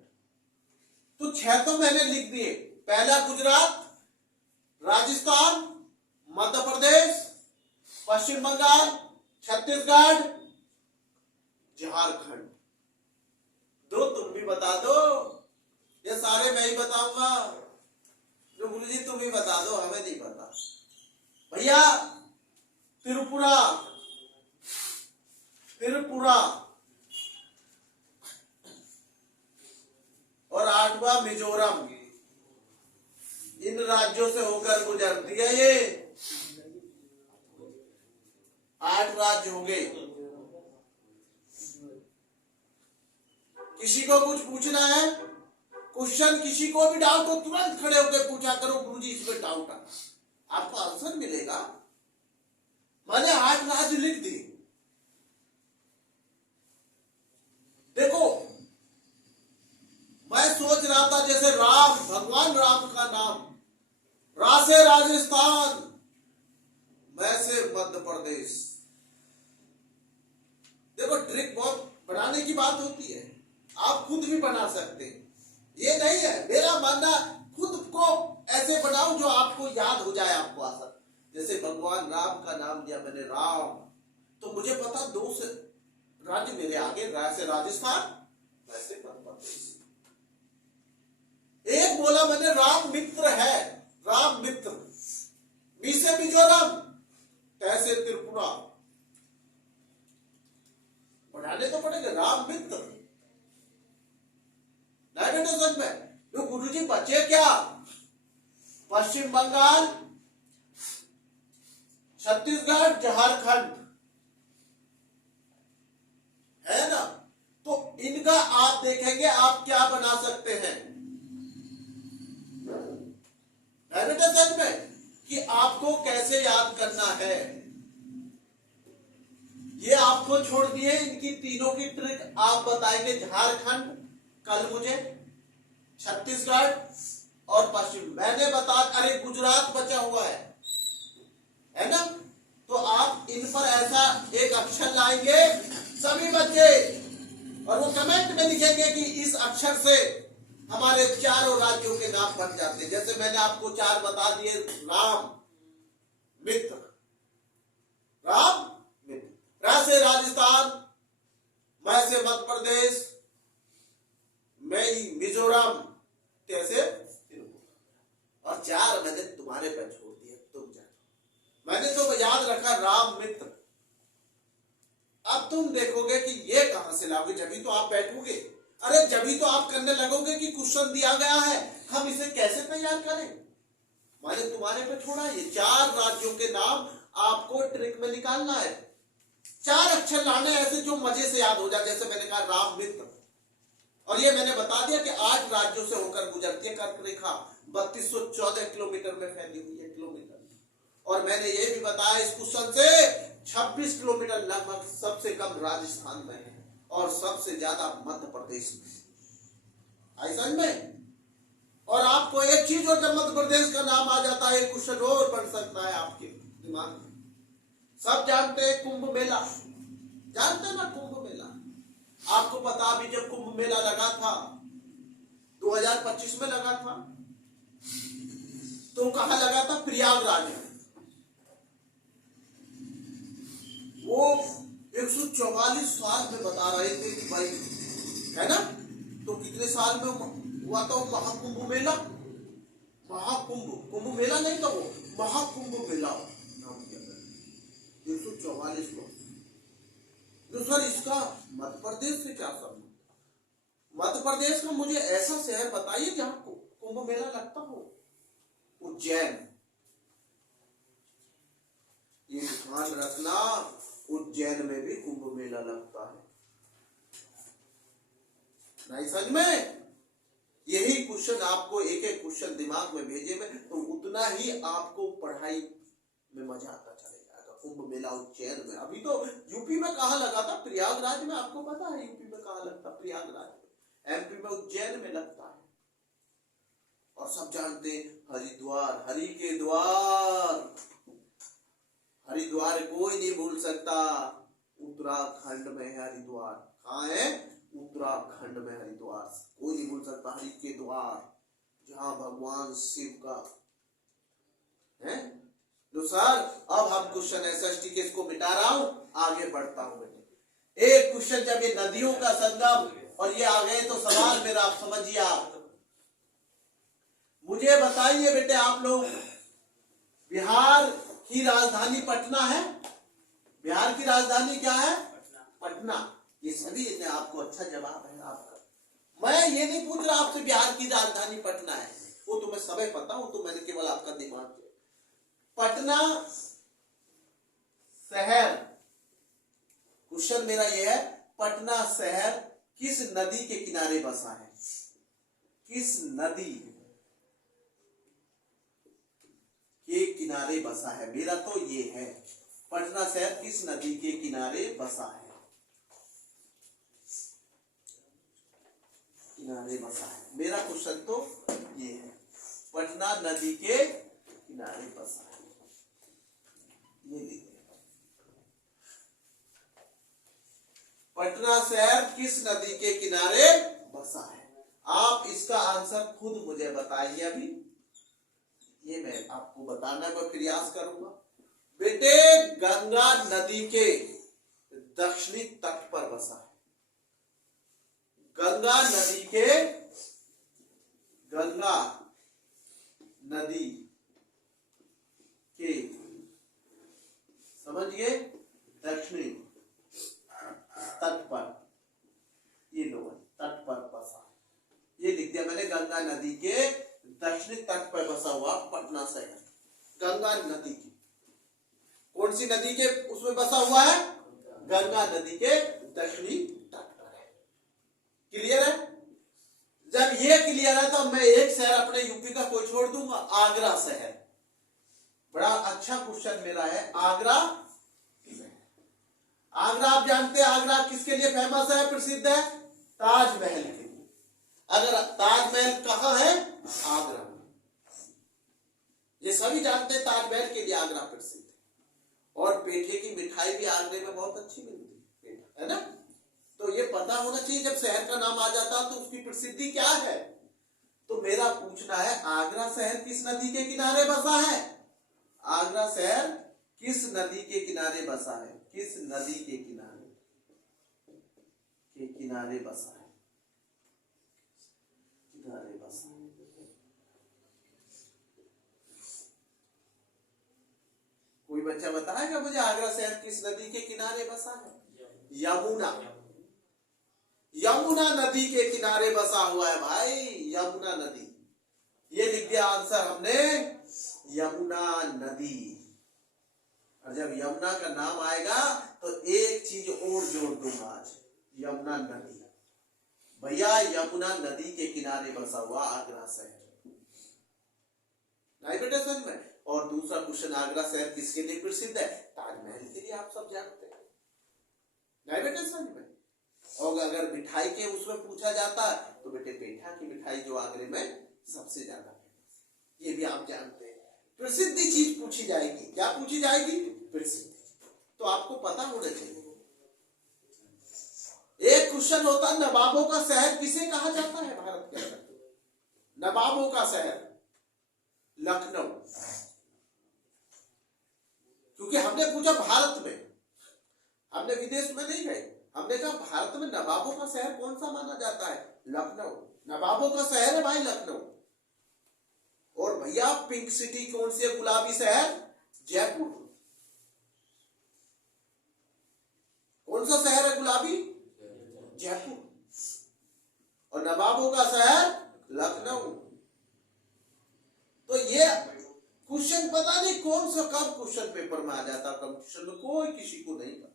तो छह तो मैंने लिख दिए। पहला गुजरात, राजस्थान, मध्य प्रदेश, पश्चिम बंगाल, छत्तीसगढ़, झारखंड। दो तुम भी बता दो, ये सारे मैं ही बताऊंगा? जो गुरु जी तुम ही बता दो, हमें नहीं पता। भैया त्रिपुरा, त्रिपुरा, और आठवां मिजोरम। इन राज्यों से होकर गुजरती है ये। 8 राज्य हो गए। किसी को कुछ पूछना है क्वेश्चन, किसी को भी डाउट हो तुरंत खड़े होकर पूछा करो, गुरुजी इसमें डाउट है, आपको आंसर मिलेगा। मैंने 8 राज्य लिख दी। देखो मैं सोच रहा था जैसे राम, भगवान राम का नाम, रा से राजस्थान, मैं से मध्य प्रदेश। देखो ट्रिक बहुत बनाने की बात होती है, आप खुद भी बना सकते हैं। ये नहीं है मेरा मानना, खुद को ऐसे बनाओ जो आपको याद हो जाए, आपको आसान। जैसे भगवान राम का नाम दिया मैंने राम, तो मुझे पता 2 से राज्य मेरे आगे, रा से राजस्थान, वैसे मध्य प्रदेश। एक बोला मैंने राम मित्र है, राम मित्र, मी से मिजोरम, कैसे त्रिपुरा, बढ़ाने तो पड़ेगा राम मित्र। समझ में? तो गुरुजी बचे क्या? पश्चिम बंगाल, छत्तीसगढ़, झारखंड, है ना? तो इनका आप देखेंगे आप क्या बना सकते हैं, है बेटा सच में, कि आपको कैसे याद करना है। ये आपको छोड़ दिए, इनकी तीनों की ट्रिक आप बताएंगे। झारखंड कल मुझे, छत्तीसगढ़ और पश्चिम मैंने बता, अरे गुजरात बचा हुआ है ना? तो आप इन पर ऐसा एक अक्षर लाएंगे सभी बच्चे, और वो कमेंट में लिखेंगे कि इस अक्षर से हमारे चारों राज्यों के नाम बन जाते हैं। जैसे मैंने आपको 4 बता दिए, राम मित्र, राम मित्र, रा से राजस्थान, मैं से मध्य प्रदेश, मैं मिजोरम, कैसे, और 4 मैंने तुम्हारे पे छोड़ दिया, तुम जानो। मैंने तो याद रखा राम मित्र। अब तुम देखोगे कि ये कहां से लाओगे, जब तो आप बैठोगे, अरे जब तो आप करने लगोगे कि क्वेश्चन दिया गया है, हम इसे कैसे तैयार करें। मैंने तुम्हारे पे छोड़ा। ये 4 राज्यों के नाम आपको ट्रिक में निकालना है। 4 अक्षर लाने ऐसे जो मजे से याद हो जाए। जैसे मैंने कहा राम मित्र, और ये मैंने बता दिया कि 8 राज्यों से होकर गुजरती है कर्क रेखा, 3214 किलोमीटर में फैली हुई है, किलोमीटर। और मैंने ये भी बताया इस क्वेश्चन से 26 किलोमीटर लगभग सबसे कम राजस्थान में है, और सबसे ज्यादा मध्य प्रदेश में। आई समझ में? और आपको एक चीज, और जब मध्य प्रदेश का नाम आ जाता है, क्वेश्चन और बन सकता है आपके दिमाग में। सब जानते हैं कुंभ मेला, जानते हैं ना कुंभ मेला? आपको पता अभी जब कुंभ मेला लगा था 2025 में लगा था, तो कहां लगा था? प्रयागराज में। वो 144 साल में बता रहे थे कि भाई, है ना? तो कितने साल में हुआ था वो महाकुंभ मेला? महाकुंभ, कुंभ मेला नहीं था वो, महाकुंभ मेला नाम दिया गया। 144 को। तो सर इसका मध्य प्रदेश से क्या संबंध? मध्य प्रदेश का मुझे ऐसा शहर बताइए जहां कुंभ मेला लगता हो। उज्जैन। ये ध्यान रखना, उज्जैन में भी कुंभ मेला लगता है। नहीं समझ में? यही क्वेश्चन आपको एक एक क्वेश्चन दिमाग में भेजे में तो उतना ही आपको पढ़ाई में मजा आता चले जाएगा। कुंभ मेला उज्जैन में, अभी तो यूपी में कहाँ लगा था? प्रयागराज में। आपको पता है यूपी में कहाँ लगता? प्रयागराज में। एमपी में उज्जैन में लगता है। और सब जानते हरिद्वार, हरि के द्वार, हरिद्वार कोई नहीं भूल सकता। उत्तराखंड में है हरिद्वार। कहाँ है? उत्तराखंड में हरिद्वार। कोई नहीं भूल सकता हरि के द्वार, जहां भगवान शिव का है। तो सर अब हम क्वेश्चन एसएसटी के इसको मिटा रहा हूं, आगे बढ़ता हूं बेटे। एक क्वेश्चन जब ये नदियों का संगम और ये आ गए तो सवाल मेरा आप समझिए। आप मुझे बताइए बेटे, आप लोग, बिहार की राजधानी पटना है। बिहार की राजधानी क्या है? पटना। ये सभी आपको अच्छा जवाब है आपका। मैं ये नहीं पूछ रहा आपसे बिहार की राजधानी पटना है, वो तुम्हें सब पता हो, तो मैंने केवल आपका दिमाग किया। पटना शहर, क्वेश्चन मेरा ये है, पटना शहर किस नदी के किनारे बसा है? किस नदी के किनारे बसा है? मेरा तो ये है, पटना शहर किस नदी के किनारे बसा है? किनारे बसा है, मेरा क्वेश्चन तो ये है, पटना नदी के किनारे बसा है। ये लिखिए, पटना शहर किस नदी के किनारे बसा है? आप इसका आंसर खुद मुझे बताइए। अभी ये मैं आपको बताने का प्रयास करूंगा। बेटे गंगा नदी के दक्षिणी तट पर बसा है। गंगा नदी के, गंगा नदी के, समझिए, दक्षिणी तट पर, ये लो तट पर बसा, ये लिख दिया मैंने। गंगा नदी के दक्षिणी तट पर बसा हुआ पटना शहर। गंगा नदी की, कौन सी नदी के उसमें बसा हुआ है? गंगा नदी के दक्षिणी तट पर है। क्लियर है? जब ये क्लियर है तो मैं एक शहर अपने यूपी का कोई छोड़ दूंगा, आगरा शहर। बड़ा अच्छा क्वेश्चन मेरा है, आगरा। आगरा आप जानते हैं आगरा किसके लिए फेमस है, प्रसिद्ध है? ताजमहल के लिए। अगर ताजमहल कहां है? आगरा में। ये सभी जानते हैं ताजमहल के लिए आगरा प्रसिद्ध है। और पेठे की मिठाई भी आगरे में बहुत अच्छी मिलती है ना? तो ये पता होना चाहिए, जब शहर का नाम आ जाता तो उसकी प्रसिद्धि क्या है। तो मेरा पूछना है, आगरा शहर किस नदी के किनारे बसा है? आगरा शहर किस नदी के किनारे बसा है? किस नदी के किनारे बसा है? किनारे बसा है। कोई बच्चा बताएगा मुझे आगरा शहर किस नदी के किनारे बसा है? यमुना। यमुना नदी के किनारे बसा हुआ है भाई, यमुना नदी। ये लिख दिया आंसर हमने, यमुना नदी। और जब यमुना का नाम आएगा तो एक चीज और जोड़ दूंगा आज, यमुना नदी। भैया यमुना नदी के किनारे बसा हुआ आगरा शहर। नहीं बेटे समझ में? और दूसरा क्वेश्चन, आगरा शहर किसके लिए प्रसिद्ध है? ताजमहल के लिए, आप सब जानते हैं। नहीं बेटे समझ में? और अगर मिठाई के उसमें पूछा जाता तो बेटे पेठा की मिठाई जो आगरे में सबसे ज्यादा फेमस, ये भी आप जानते हैं। प्रसिद्ध चीज पूछी जाएगी, क्या पूछी जाएगी? प्रसिद्ध। तो आपको पता होना चाहिए। एक क्वेश्चन होता, नवाबों का शहर किसे कहा जाता है भारत के अंदर? नवाबों का शहर लखनऊ। क्योंकि हमने पूछा भारत में, हमने विदेश में नहीं गए। हमने कहा भारत में नवाबों का शहर कौन सा माना जाता है? लखनऊ। नवाबों का शहर है भाई लखनऊ। और भैया पिंक सिटी कौन सी है? गुलाबी शहर जयपुर। कौन सा शहर है गुलाबी? जयपुर। और नवाबों का शहर लखनऊ। तो ये क्वेश्चन पता नहीं कौन सा कब क्वेश्चन पेपर में आ जाता, कंपटीशन में कोई किसी को नहीं पता।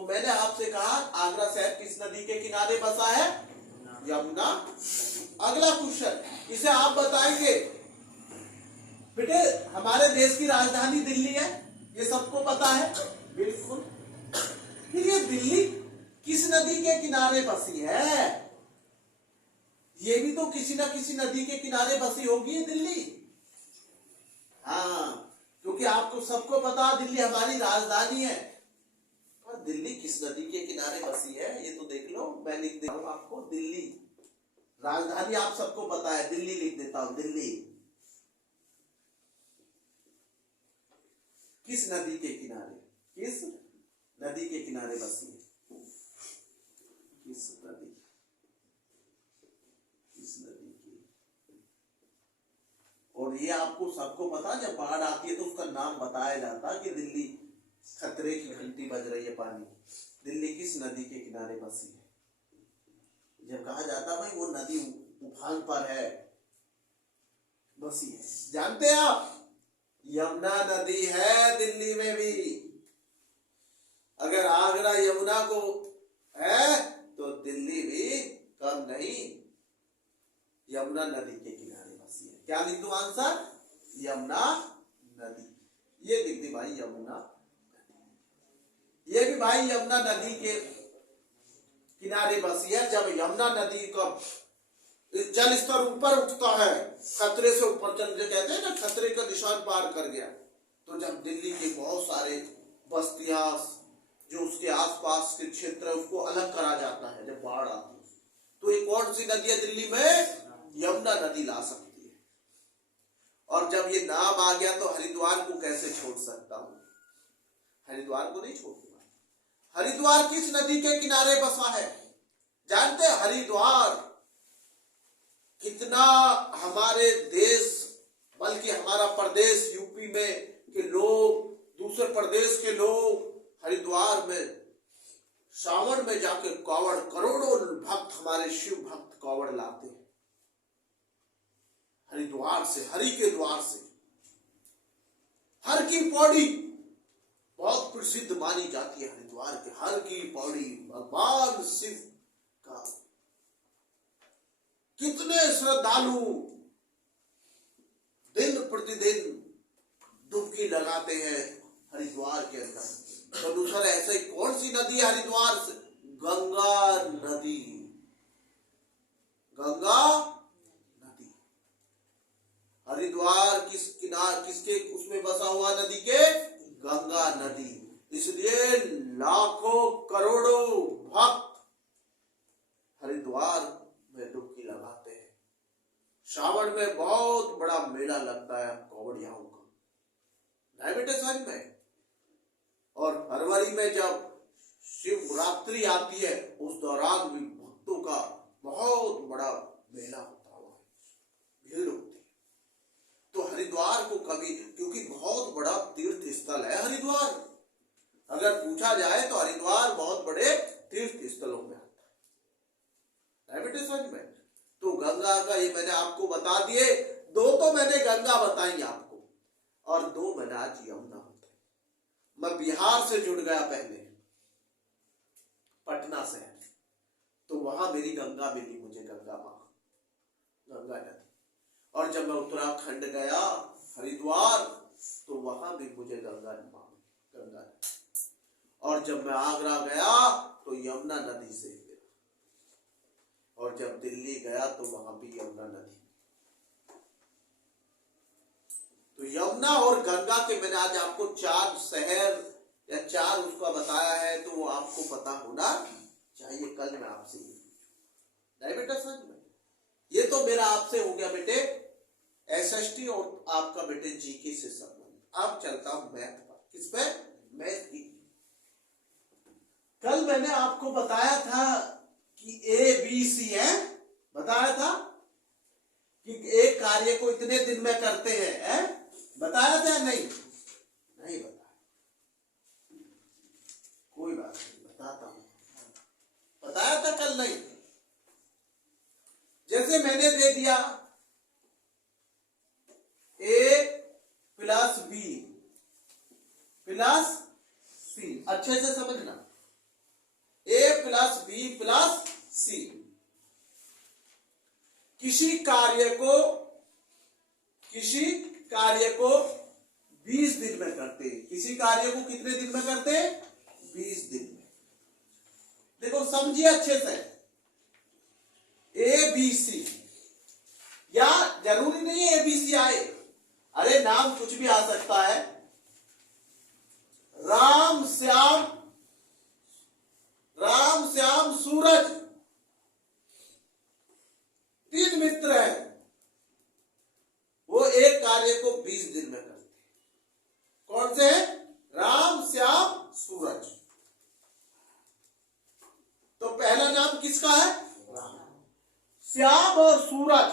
तो मैंने आपसे कहा आगरा शहर किस नदी के किनारे बसा है? यमुना। अगला क्वेश्चन, इसे आप बताएंगे। बेटे हमारे देश की राजधानी दिल्ली है, ये सबको पता है, बिल्कुल। फिर ये दिल्ली किस नदी के किनारे बसी है? ये भी तो किसी ना किसी नदी के किनारे बसी होगी ये दिल्ली। हाँ, क्योंकि आपको सबको पता दिल्ली हमारी राजधानी है, पर दिल्ली किस नदी के किनारे बसी है ये तो देख लो। मैं लिख देता हूं आपको दिल्ली, राजधानी आप सबको पता है, दिल्ली लिख देता हूं, दिल्ली किस नदी के किनारे, किस नदी के किनारे बसी है? किस नदी की। और ये आपको सबको पता, जब बाढ़ आती है तो उसका नाम बताया जाता कि दिल्ली खतरे की घंटी बज रही है, पानी। दिल्ली किस नदी के किनारे बसी है? जब कहा जाता भाई वो नदी उफान पर है, बसी है। जानते हैं आप यमुना नदी है दिल्ली में भी। अगर आगरा यमुना को है तो दिल्ली भी कम नहीं, यमुना नदी के किनारे बसी है। क्या लिख दूं आंसर? यमुना नदी। ये लिख दी भाई, यमुना नदी। ये भी भाई यमुना नदी के किनारे बसी है। जब यमुना नदी का जल स्तर ऊपर उठता है, खतरे से ऊपर चल, कहते हैं ना खतरे का निशान पार कर गया, तो जब दिल्ली के बहुत सारे बस्तियां जो उसके आसपास के क्षेत्र है उसको अलग करा जाता है जब बाढ़ आती है। तो ये कौन सी नदी है दिल्ली में? यमुना नदी ला सकती है। और जब ये नाम आ गया तो हरिद्वार को कैसे छोड़ सकता हूं? हरिद्वार को नहीं छोड़ूंगा। हरिद्वार किस नदी के किनारे बसा है? जानते हैं हरिद्वार कितना हमारे देश, बल्कि हमारा प्रदेश यूपी में के लोग, दूसरे प्रदेश के लोग हरिद्वार में सावन में जाकर कावड़, करोड़ों भक्त, हमारे शिव भक्त कावड़ लाते हैं हरिद्वार से, हरि के द्वार से। हर की पौड़ी बहुत प्रसिद्ध मानी जाती है हरिद्वार के। हर की पौड़ी भगवान शिव का। कितने श्रद्धालु दिन प्रतिदिन डुबकी लगाते हैं हरिद्वार के अंदर। तो दूसरा ऐसे कौन सी नदी है हरिद्वार से? गंगा नदी। गंगा नदी। हरिद्वार किसके उसमें बसा हुआ नदी के? गंगा नदी। इसलिए लाखों करोड़ों भक्त हरिद्वार में डुबकी लगाते हैं। श्रावण में बहुत बड़ा मेला लगता है कांवड़ियाओं का, डायबिटीज में। और फरवरी में जब शिवरात्रि आती है उस दौरान भी भक्तों का बहुत बड़ा मेला होता हुआ है, भीड़ होती है। तो हरिद्वार को कभी, क्योंकि बहुत बड़ा तीर्थ स्थल है हरिद्वार, अगर पूछा जाए तो हरिद्वार बहुत बड़े तीर्थ स्थलों में आता है डायबिटीज में। तो गंगा का ये मैंने आपको बता दिए, दो तो मैंने गंगा बताई आपको, और दो मैंने आज यमुना बताई। मैं बिहार से जुड़ गया पहले, पटना से, तो वहां मेरी गंगा मिली मुझे, गंगा मां, गंगा नदी। और जब मैं उत्तराखंड गया हरिद्वार तो वहां भी मुझे गंगा मां, गंगा नदी। और जब मैं आगरा गया तो यमुना नदी से गया, और जब दिल्ली गया तो वहां भी यमुना नदी। तो यमुना और गंगा के मैंने आज आपको 4 शहर या 4 उसका बताया है, तो वो आपको पता होना चाहिए। कल मैं आपसे डायबिटीज में, ये तो मेरा आपसे हो गया बेटे एसएसटी और आपका बेटे जीके से संबंध। अब चलता हूं मैथ पर। किस पे? मैथ की। कल मैंने आपको बताया था कि ABC है, बताया था कि एक कार्य को इतने दिन में करते हैं, बताया था? नहीं बताया। कोई बात नहीं, बताता हूं। बताया था कल? नहीं। जैसे मैंने दे दिया A + B + C, अच्छे से समझना। बी प्लस सी। किसी कार्य को 20 दिन में करते हैं। किसी कार्य को कितने दिन में करते हैं? 20 दिन में। देखो समझिए अच्छे से, ए बी सी, या जरूरी नहीं है ए बी सी आए, अरे नाम कुछ भी आ सकता है। राम श्याम सूरज 3 मित्र हैं, वो एक कार्य को 20 दिन में करते हैं। कौन से हैं? राम श्याम सूरज। तो पहला नाम किसका है? राम। श्याम और सूरज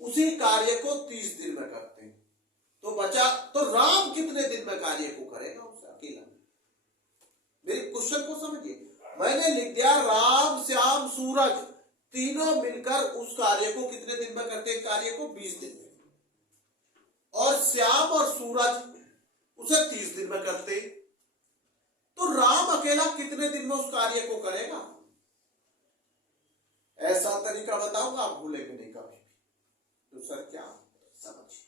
उसी कार्य को 30 दिन में करते हैं। तो बचा, तो राम कितने दिन में कार्य को करेगा? उसे अकेला। मेरे क्वेश्चन को समझिए, मैंने लिख दिया राम श्याम सूरज तीनों मिलकर उस कार्य को कितने दिन में करते हैं? कार्य को 20 दिन में। और श्याम और सूरज उसे 30 दिन में करते। तो राम अकेला कितने दिन में उस कार्य को करेगा? ऐसा तरीका बताऊंगा, आप भूलेंगे नहीं कभी। तो सर क्या समझिए,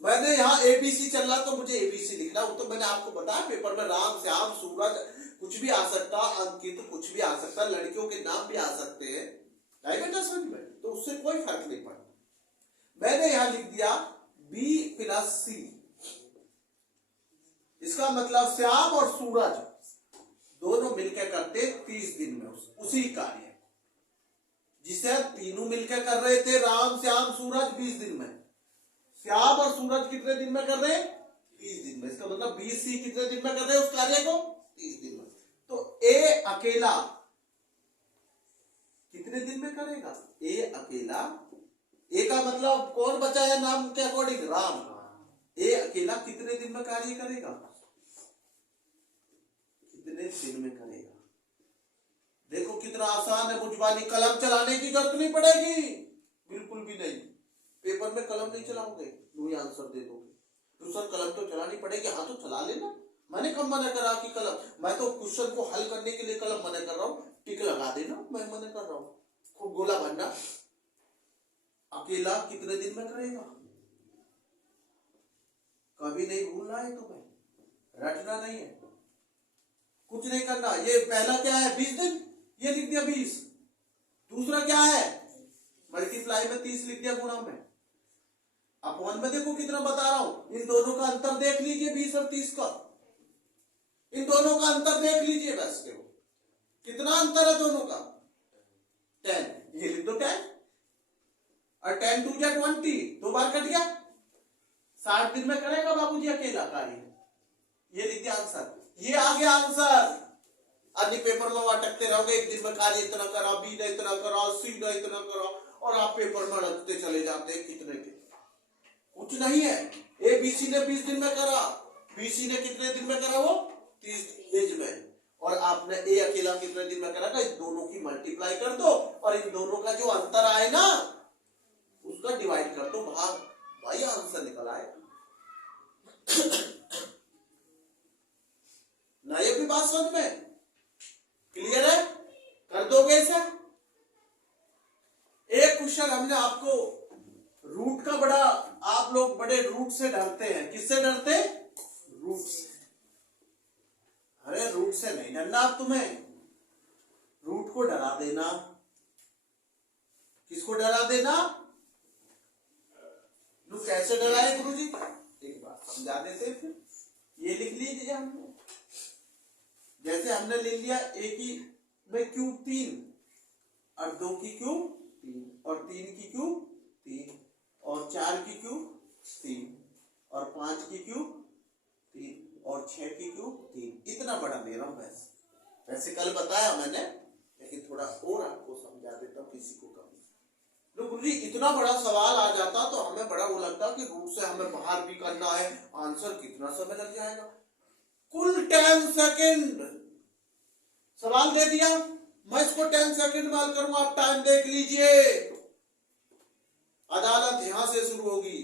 मैंने यहां एबीसी चल रहा तो मुझे एबीसी लिखना, वो तो मैंने आपको बताया पेपर में राम श्याम सूरज कुछ भी आ सकता, अंकित कुछ भी आ सकता, लड़कियों के नाम भी आ सकते हैं, बेटा समझ में, तो उससे कोई फर्क नहीं पड़ता। मैंने यहां लिख दिया बी प्लस सी। इसका मतलब श्याम और सूरज दोनों मिलकर करते 30 दिन में उसी कार्य, जिसे तीनों मिलकर कर रहे थे राम श्याम सूरज 20 दिन में। श्याम और सूरज कितने दिन में कर रहे हैं? 30 दिन में। इसका मतलब 20 सी कितने दिन में कर रहे हैं उस कार्य को? 30 दिन में। तो ए अकेला कितने दिन में करेगा? ए अकेला, ए का मतलब कौन बचा है नाम के अकॉर्डिंग? राम। ए अकेला कितने दिन में कार्य करेगा? कितने दिन में करेगा? देखो कितना आसान है, बुझवानी, कलम चलाने की जरूरत नहीं पड़ेगी, बिल्कुल भी नहीं। पेपर में कलम नहीं चलाओगे, वही आंसर दे दोगे। तो सर कलम तो चलानी पड़ेगी, हाँ तो चला लेना। मैंने कब मना करा कि कलम, मैं तो क्वेश्चन को हल करने के लिए कलम मना कर रहा हूँ, टिक लगा देना, मैं मना कर रहा हूँ। खूब गोला बनना। अकेला कितने दिन में करेगा? कभी नहीं भूलना है तुम्हें, रटना नहीं है, कुछ नहीं करना। ये पहला क्या है? 20 दिन, ये लिख दिया 20। दूसरा क्या है? मल्टीप्लाई में 30 लिख दिया, गुणा में। अपॉन में देखो कितना बता रहा हूं, इन दोनों का अंतर देख लीजिए, 20 और 30 का, इन दोनों का अंतर देख लीजिए बस। देखो कितना अंतर है दोनों का, 10, ये लिख दो 10, और 10 2 जा 20, 2 बार कट गया। 60 दिन में करेगा बाबूजी अकेला कार्य, ये लिख दिया आंसर। ये आ गया आंसर। अन्य पेपर में अटकते रहोगे, एक दिन में कार्य इतना करा, बी ने इतना करा, सी ने इतना करा, और आप पेपर में अटकते चले जाते हैं कितने के, कुछ नहीं है। ए बी सी ने 20 दिन में करा, बी सी ने कितने दिन में करा? वो 30 दिन में। और आपने ए अकेला कितने दिन में करा? इन दोनों की मल्टीप्लाई कर दो, और इन दोनों का जो अंतर आए ना उसका डिवाइड कर दो, भाग, भाई आंसर निकल आए ना। ये भी बात समझ में क्लियर है? कर दोगे इसे? एक क्वेश्चन हमने आपको रूट का बड़ा, आप लोग बड़े रूट से डरते हैं। किससे डरते? रूट से। अरे रूट से नहीं डरना आप, तुम्हें रूट को डरा देना। किसको डरा देना? कैसे डराए गुरुजी? एक बार समझा देते। फिर ये लिख लीजिए हमने, जैसे हमने ले लिया ए की में क्यूब 3, और 2 की क्यूब 3, और 3 की क्यूब 3, और 4 की क्यूब 3, और 5 की क्यूब 3, और 6 की क्यूब 3। इतना बड़ा दे रहा हूं। वैसे कल बताया मैंने, लेकिन थोड़ा और आपको समझा देता हूं किसी को कभी। तो गुरुजी इतना बड़ा सवाल आ जाता तो हमें बड़ा वो लगता कि रूट से हमें बाहर भी करना है, आंसर कितना समय लग जाएगा। कुल 10 सेकेंड सवाल दे दिया, मैं इसको 10 सेकेंड में हल करूंगा, आप टाइम देख लीजिए। अदालत यहां से शुरू होगी,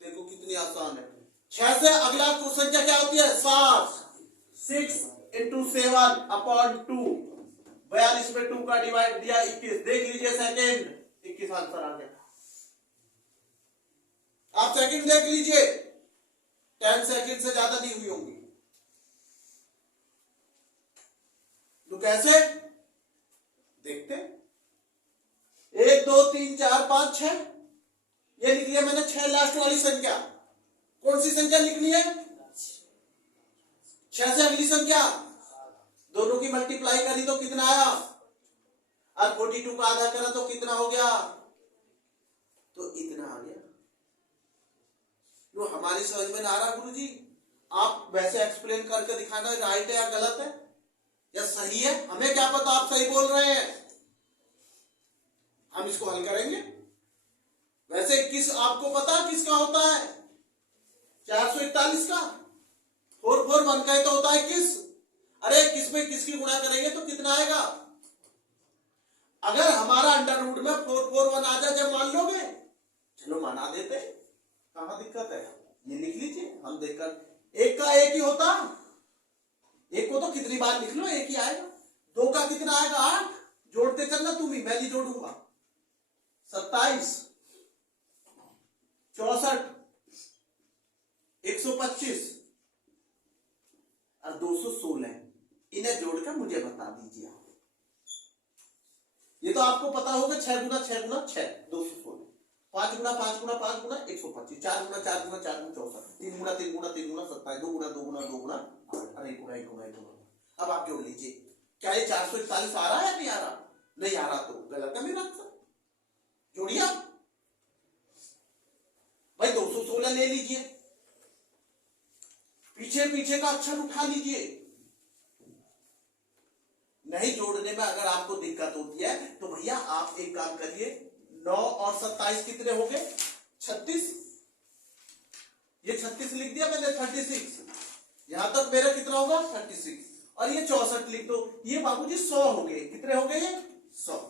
देखो कितनी आसान है। 6 से अगला संख्या क्या होती है? 7। 6 × 7 / 2 42 में 2 का डिवाइड दिया 21, देख लीजिए सेकंड, 21 आंसर आ गया। आप सेकंड देख लीजिए, 10 सेकंड से ज्यादा नहीं हुई होंगी। तो कैसे देखते, 1 2 3 4 5 6, ये लिख लिया मैंने 6 लास्ट वाली संख्या। कौन सी संख्या लिखनी है? 6 से अगली संख्या, दोनों की मल्टीप्लाई करी तो कितना आया, और 42 का आधा करा तो कितना हो गया, तो इतना आ गया। जो हमारी समझ में ना आ रहा गुरुजी, आप वैसे एक्सप्लेन करके दिखाना राइट है या गलत है या सही है, हमें क्या पता आप सही बोल रहे हैं, हम इसको हल करेंगे। वैसे किस आपको पता किसका होता है? 441 का, 441 का ही तो होता है किस। अरे किस में किसकी गुणा करेंगे तो कितना आएगा? अगर हमारा अंडर रूट में 441 आ जाए, जब मान लोगे, चलो माना देते, कहां दिक्कत है, ये लिख लीजिए, हम देखकर। एक का एक ही होता, एक को तो कितनी बार लिख लो एक ही आएगा। 2 का कितना आएगा? 8, जोड़ते चलना तुम ही, मैं नहीं जोड़ूंगा। 27, 64, 125 और 216, इन्हें जोड़कर मुझे बता दीजिए आप। ये तो आपको पता होगा, 6 गुना 6 गुना 6 216, 5 गुना 5 गुना 5 गुना 125, 4 गुना 4 गुना 4 गुना 64, 3 गुना 3 गुना 3 गुना 27, 2 गुना 2 गुना 2 गुना 8, अरे 1 गुना 1 गुना 1 गुना। अब आप जोड़ लीजिए, क्या ये 441 आ रहा है या नहीं आ रहा? नहीं आ रहा तो गलत है मेरा आंसर। जोड़िए आप भाई, 216 ले लीजिए, पीछे पीछे का अक्षर उठा लीजिए। नहीं जोड़ने में अगर आपको दिक्कत होती है तो भैया आप एक काम करिए, 9 और 27 कितने हो गए? 36, ये 36 लिख दिया मैंने, 36, यहां तक मेरा कितना होगा? 36, और ये 64 लिख दो, ये बाबूजी 100 हो गए। कितने हो गए ये? 100।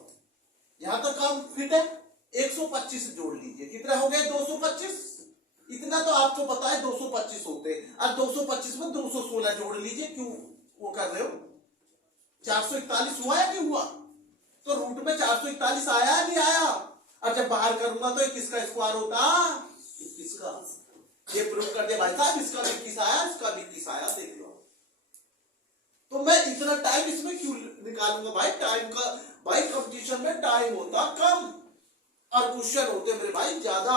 यहां तक काम फिट है। 125 जोड़ लीजिए, कितने हो गए? 225। इतना तो आपको पता है 225 होते, और 225 में 216 जोड़ लीजिए। क्यों वो कर रहे हो? 441 हुआ या नहीं हुआ? तो रूट में 441 आया नहीं आया? और जब बाहर करूंगा तो 21 का स्क्वायर होता 21 का। ये प्रूफ कर दिया भाई साहब, इसका भी 21 आया, इसका भी 21 आया, देख लो। तो मैं इतना टाइम इसमें क्यों निकालूंगा भाई? टाइम का भाई, कंपटीशन में टाइम होता कम और क्वेश्चन होते मेरे भाई ज्यादा।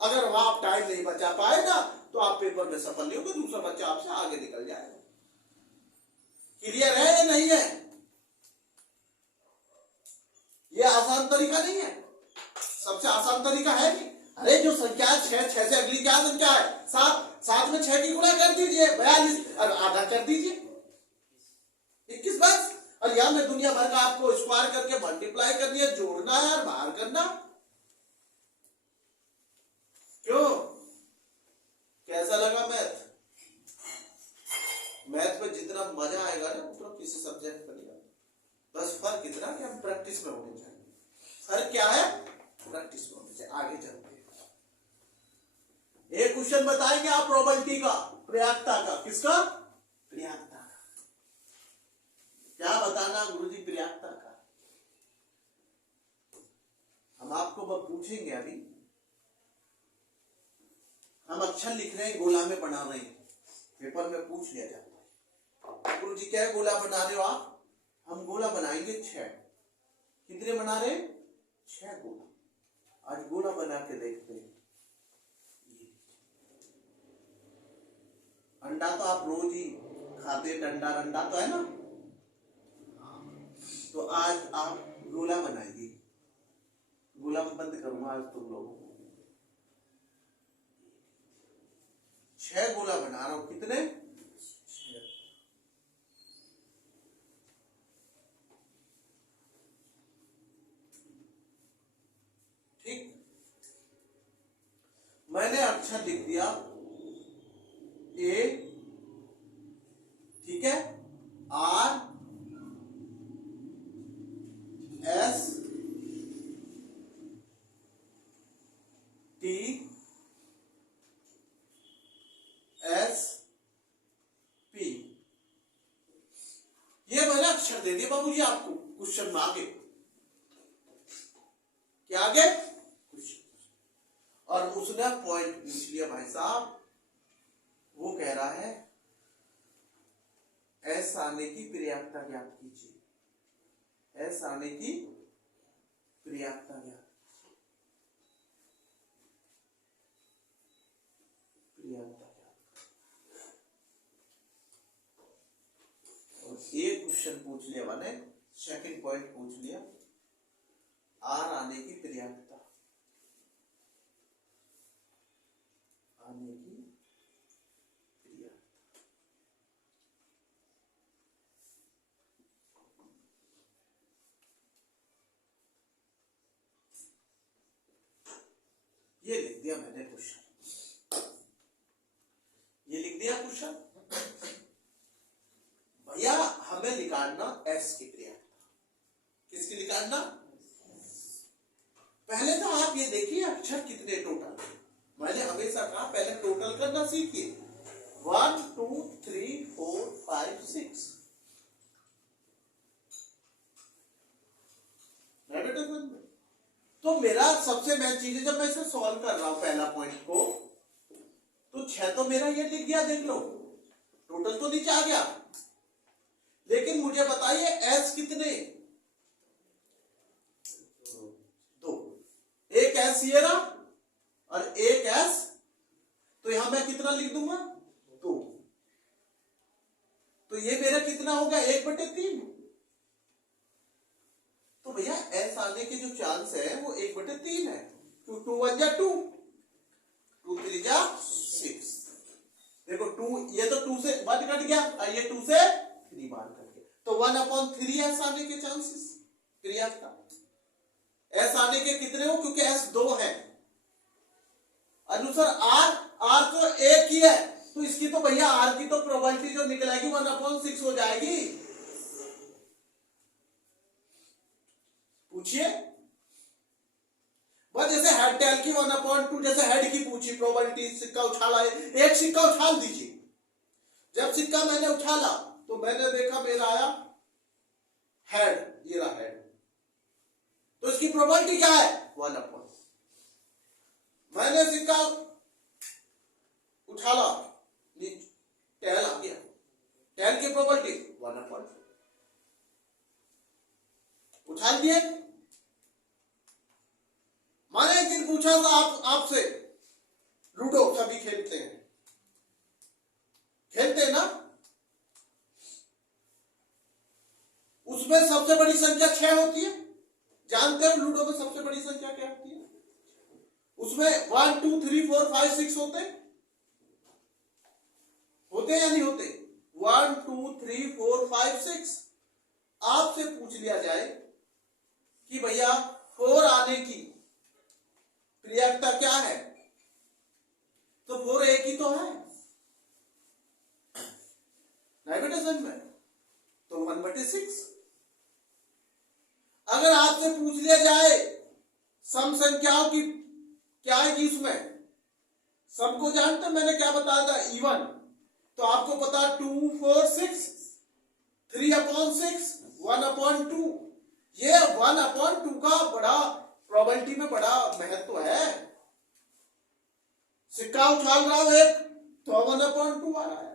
अगर वहां आप टाइम नहीं बचा पाए ना तो आप पेपर में सफल नहीं होंगे, दूसरा बच्चा आपसे आगे निकल जाएगा। क्लियर है या नहीं है? ये आसान तरीका नहीं है, सबसे आसान तरीका है नहीं। अरे जो संख्या 6, 6 से अगली क्या संख्या है? 7, 7 में 6 की गुणा कर दीजिए, 42 और आधा कर दीजिए 21 बस। और यहां में दुनिया भर का आपको स्क्वायर करके मल्टीप्लाई करनी है, जोड़ना है और बाहर करना। क्यों? कैसा लगा मैथ? मैथ में जितना मजा आएगा ना उतना किसी सब्जेक्ट में नहीं आएगा। बस फर्क इतना कि हम प्रैक्टिस में होने चाहिए। फर्क क्या है? प्रैक्टिस में होने चाहिए। आगे चलते हैं, एक क्वेश्चन बताएंगे आप प्रोबेबिलिटी का, प्रयागता का। किसका? प्रयागता का। क्या बताना गुरुजी प्रयागता का? हम आपको बस पूछेंगे। अभी हम अक्षर लिख रहे हैं, गोला में बना रहे हैं, पेपर में पूछ लिया जाता है, गुरुजी क्या गोला बना रहे हो आप? हम गोला बनाएंगे 6। कितने बना रहे? 6 गोला। आज गोला बना के देखते हैं। अंडा तो आप रोज ही खाते, डंडा रंडा तो है ना, तो आज आप गोला बनाइए। गोला में बंद करूंगा आज तुम लोगों को। 6 गोला बना रहा हूं। कितने? 6। ठीक, मैंने अक्षर लिख दिया ए, ठीक है, R S T S P, ये मैंने अक्षर दे दिए बाबूजी आपको क्वेश्चन में आगे, क्या आगे और उसने पॉइंट पूछ लिया भाई साहब, वो कह रहा है एस आने की पर्याप्तता ज्ञात कीजिए, एस आने की पर्याप्तता ज्ञात, और एक क्वेश्चन पूछ लिया मैंने, सेकंड पॉइंट पूछ लिया आर आने की पर्याप्तता, आने की पर्याप्तता, ये लिख दिया मैंने क्वेश्चन, ये लिख दिया क्वेश्चन। भैया हमें निकालना एस की पर्याप्तता, किसकी निकालना? पहले तो आप ये देखिए अक्षर कितने टोटल, मैंने हमेशा कहा पहले टोटल करना सीखिए, 1 2 3 4 5 6, तो मेरा सबसे मेन चीज है जब मैं इसे सॉल्व कर रहा हूं पहला पॉइंट को, तो 6 तो मेरा ये लिख गया, देख लो टोटल तो नीचे आ गया, लेकिन मुझे बताइए एस कितने? 2, एक एस ये रहा और एक एस, तो यहां मैं कितना लिख दूंगा? 2, तो ये मेरा कितना होगा? 1/3। तो भैया एस आने के जो चांस है वो 1/3 है, 2 1 जा 2, 2 3 जा 6, देखो 2, ये तो 2 से 1 कट गया और ये 2 से 3 बार कट गया, तो 1/3 एस आने के चांसेस, पर्याप्तता एस आने के कितने हो? क्योंकि एस 2 है, अनुसार आर तो एक ही है, तो इसकी तो भैया आर की तो प्रोबेबिलिटी जो निकलेगी 1/6 हो जाएगी। पूछिए बस, जैसे हेड टेल की 1/2, जैसे हेड की पूछी प्रोबेबिलिटी, सिक्का उछाला, एक सिक्का उछाल दीजिए, जब सिक्का मैंने उछाला तो मैंने देखा मेरा आया हेड, ये रहा हेड, तो इसकी प्रोबेबिलिटी क्या है? 1/, मैंने सिक्का उछाला, टेल आ गया, टेल की प्रोबेबिलिटी 1/, उछाल दिए। मैंने एक दिन पूछा था आपसे, लूडो सभी खेलते हैं ना, उसमें सबसे बड़ी संख्या 6 होती है, जानते हो लूडो में सबसे बड़ी संख्या क्या होती है? उसमें 1 2 3 4 5 6 होते या नहीं होते? 1 2 3 4 5 6। आपसे पूछ लिया जाए कि भैया 4 आने की पर्याप्तता क्या है, तो 4 एक ही तो है, नहीं बेटा समझ में, तो 1/6। अगर आपसे पूछ लिया जाए सम संख्याओं की क्या है कि इसमें सम को जानते, मैंने क्या बताया था? इवन, तो आपको पता 2 4 6, 3/6, 1/2, ये 1/2 का बड़ा प्रोबेबिलिटी में बड़ा महत्व है। सिक्का उछाल रहा हूं एक, तो 1/2 आ रहा है।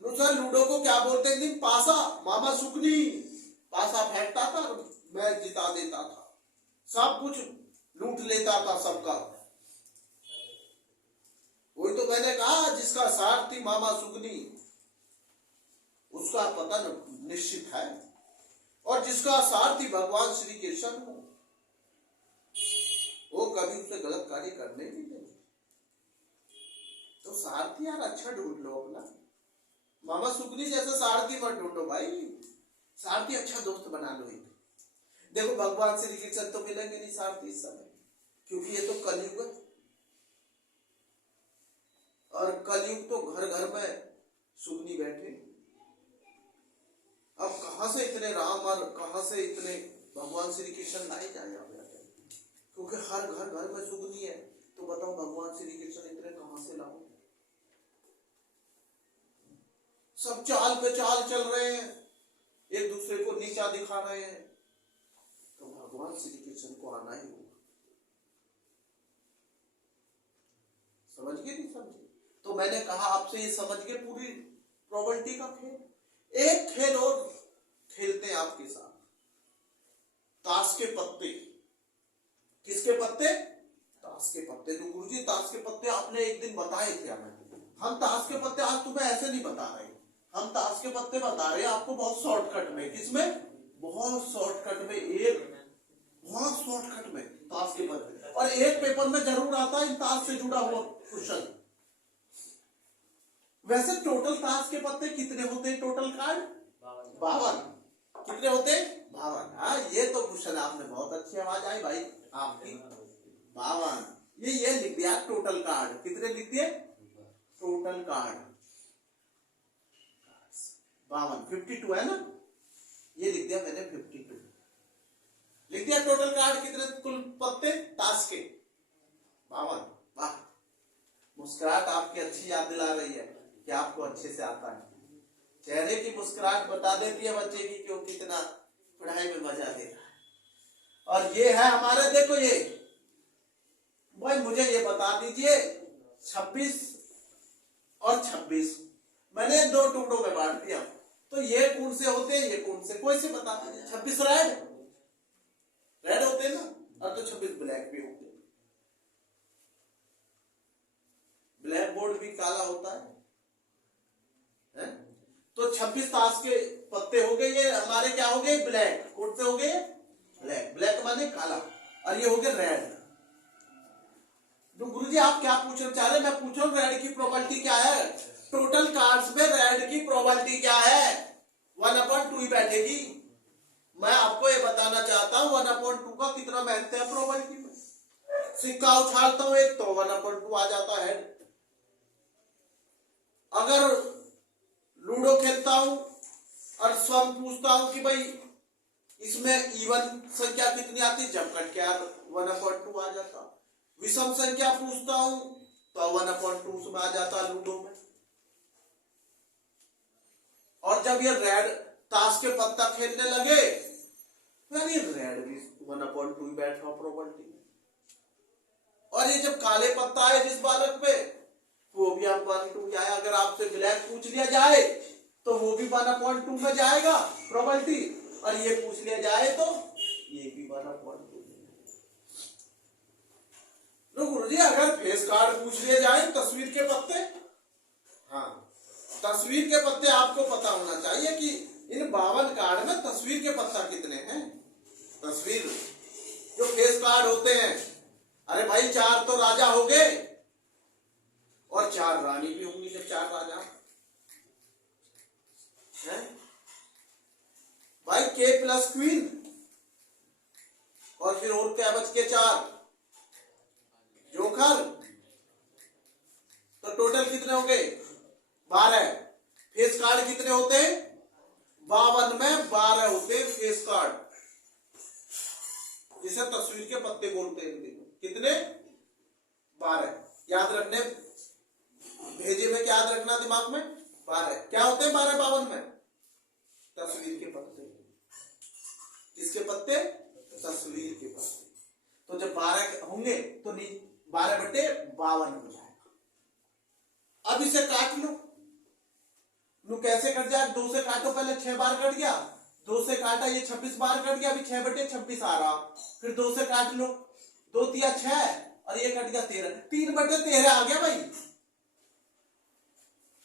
सर लूडो को क्या बोलते हैं? दिन पासा, मामा सुकनी पासा फेंकता था, मैं जिता देता था, सब कुछ लूट लेता था सबका। वही तो मैंने कहा जिसका सारथी मामा सुकनी उसका पतन निश्चित है, और जिसका सारथी भगवान श्री कृष्ण हो वो कभी उससे गलत कार्य करने नहीं देंगे। तो सारथी यार अच्छा ढूंढ लो अपना, मामा सुकनी जैसा सारथी मत ढूंढो भाई, सारथी अच्छा दोस्त बना लो एक। देखो भगवान श्री कृष्ण तो मिलेंगे नहीं सारथी इस समय, क्योंकि ये तो कलयुग है, और कलयुग तो घर घर में सुकनी बैठे। अब कहां से इतने राम और कहां से इतने भगवान श्री कृष्ण लाए जाए, क्योंकि हर घर में सुकनी है, तो बताओ भगवान श्री कृष्ण इतने कहां से लाओ? सब चाल पे चाल चल रहे हैं, एक दूसरे को नीचा दिखा रहे हैं, तो भगवान श्री कृष्ण को आना ही होगा। समझ गए नहीं समझे? तो मैंने कहा आपसे ये समझ गए पूरी प्रोबेबिलिटी का खेल। एक खेल और खेलते हैं आपके साथ, ताश के पत्ते। किसके पत्ते? ताश के पत्ते। जो गुरुजी ताश के पत्ते आपने एक दिन बताए थे हमें, हम ताश के पत्ते आज तुम्हें ऐसे नहीं बता रहे, हम ताश के पत्ते बता रहे हैं आपको बहुत शॉर्टकट में। किसमें? बहुत शॉर्टकट में, एक बहुत शॉर्टकट में ताश के पत्ते। और एक पेपर में जरूर आता है ताश से जुड़ा हुआ क्वेश्चन। वैसे टोटल ताश के पत्ते कितने होते हैं? Total card 52। कितने होते हैं? 52। हाँ, ये तो क्वेश्चन आपने बहुत अच्छी आवाज आई भाई आपकी। 52। ये लिख दिया टोटल कार्ड। कितने लिख दिए? Total card 52। 52 है ना? ये लिख दिया मैंने 52 लिख दिया। टोटल कार्ड कितने कुल पत्ते ताश के? 52। वाह, मुस्कुराहट आपकी अच्छी याद दिला रही है कि आपको अच्छे से आता है। चेहरे की मुस्कुराहट बता देती है बच्चे की क्यों कितना पढ़ाई में मजा दे रहा है। और ये है हमारे, देखो ये भाई, मुझे ये बता दीजिए 26 और 26 मैंने 2 टुकड़ों में बांट दिया, तो ये कौन से होते हैं, ये कौन से? कोई से बता दीजिए। 26 रेड होते हैं ना, और तो 26 ब्लैक भी होते हैं। ब्लैक बोर्ड भी काला होता है? तो 26 ताश के पत्ते हो गए, ये हमारे क्या हो गए? ब्लैक। कौन से हो गए? ब्लैक। ब्लैक माने काला, और ये हो गए रेड। तो गुरुजी आप क्या पूछना चाह रहे हैं? मैं पूछ रहा हूं रेड की प्रोबेबिलिटी क्या है? टोटल कार्ड्स में रेड की प्रोबेबिलिटी क्या है? 1/2 ही बैठेगी। मैं आपको ये बताना चाहता हूं 1/2 का कितना महत्व है प्रोबेबिलिटी में। सिक्का उछालता हूं एक, तो 1/2 आ जाता है। अगर लूडो खेलता हूं और स्वयं पूछता हूं कि भाई इसमें इवन संख्या कितनी आती, जब कट के 1/2 आ जाता। विषम संख्या पूछता हूं तो 1/2 में आ जाता लूडो में। और जब ये रेड ताश के पत्ता खेलने लगे, यार ये रेड भी 1/2 बैठा प्रोबेबिलिटी। और ये जब काले पत्ता है जिस बालक पे, वो भी आप 1/2 आया। अगर आपसे ब्लैक पूछ लिया जाए तो वो भी 1/2 में जाएगा प्रोबेबिलिटी, और ये पूछ लिया जाए तो ये भी 1/2। तो गुरुजी अगर फेस कार्ड पूछ लिए जाए, तस्वीर के पत्ते, हाँ तस्वीर के पत्ते आपको पता होना चाहिए कि इन 52 कार्ड में तस्वीर के पत्ता कितने हैं। तस्वीर जो फेस कार्ड होते हैं, अरे भाई 4 तो राजा हो गए और 4 रानी भी होंगी। जब 4 राजा है भाई, के प्लस क्वीन, और फिर और क्या बच के 4 जोकर, तो टोटल कितने हो गए? 12। फेस कार्ड कितने होते हैं? 52 में 12 होते हैं फेस कार्ड, जिसे तस्वीर के पत्ते बोलते हैं। कितने? 12। याद रखने, भेजे में क्या याद रखना दिमाग में? 12। क्या होते हैं 12 52 में? तस्वीर के पत्ते। किसके पत्ते? तस्वीर के पत्ते। तो जब 12 होंगे तो 12/52 हो जाएगा। अब इसे काट लो। कैसे कट जाए? 2 से काटो, पहले 6 बार कट गया, 2 से काटा, ये 26 बार कट गया, अभी 6/26 आ रहा। फिर 2 से काट लो, 2 तिया 6, और ये कट गया 13, 3/13 आ गया भाई।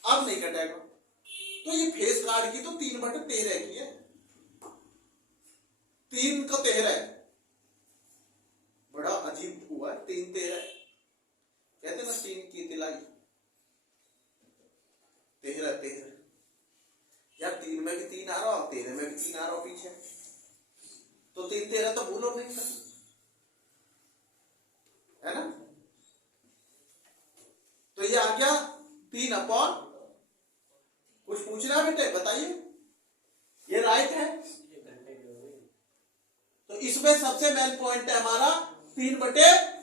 अब नहीं कटेगा। तो ये फेस कार्ड की तो 3/13 की है। 3 को 13, बड़ा अजीब हुआ। 3 13 कहते ना, 3 की तिलाई 13 यार। 3 में भी 3 आ रहा और 13 में भी 3 आ रहा पीछे, तो 3 13 तो भूलो नहीं है ना। तो ये आ गया 3/, कुछ पूछना है बेटे बताइए? ये राइट है। तो इसमें सबसे मेन पॉइंट है हमारा 3/13।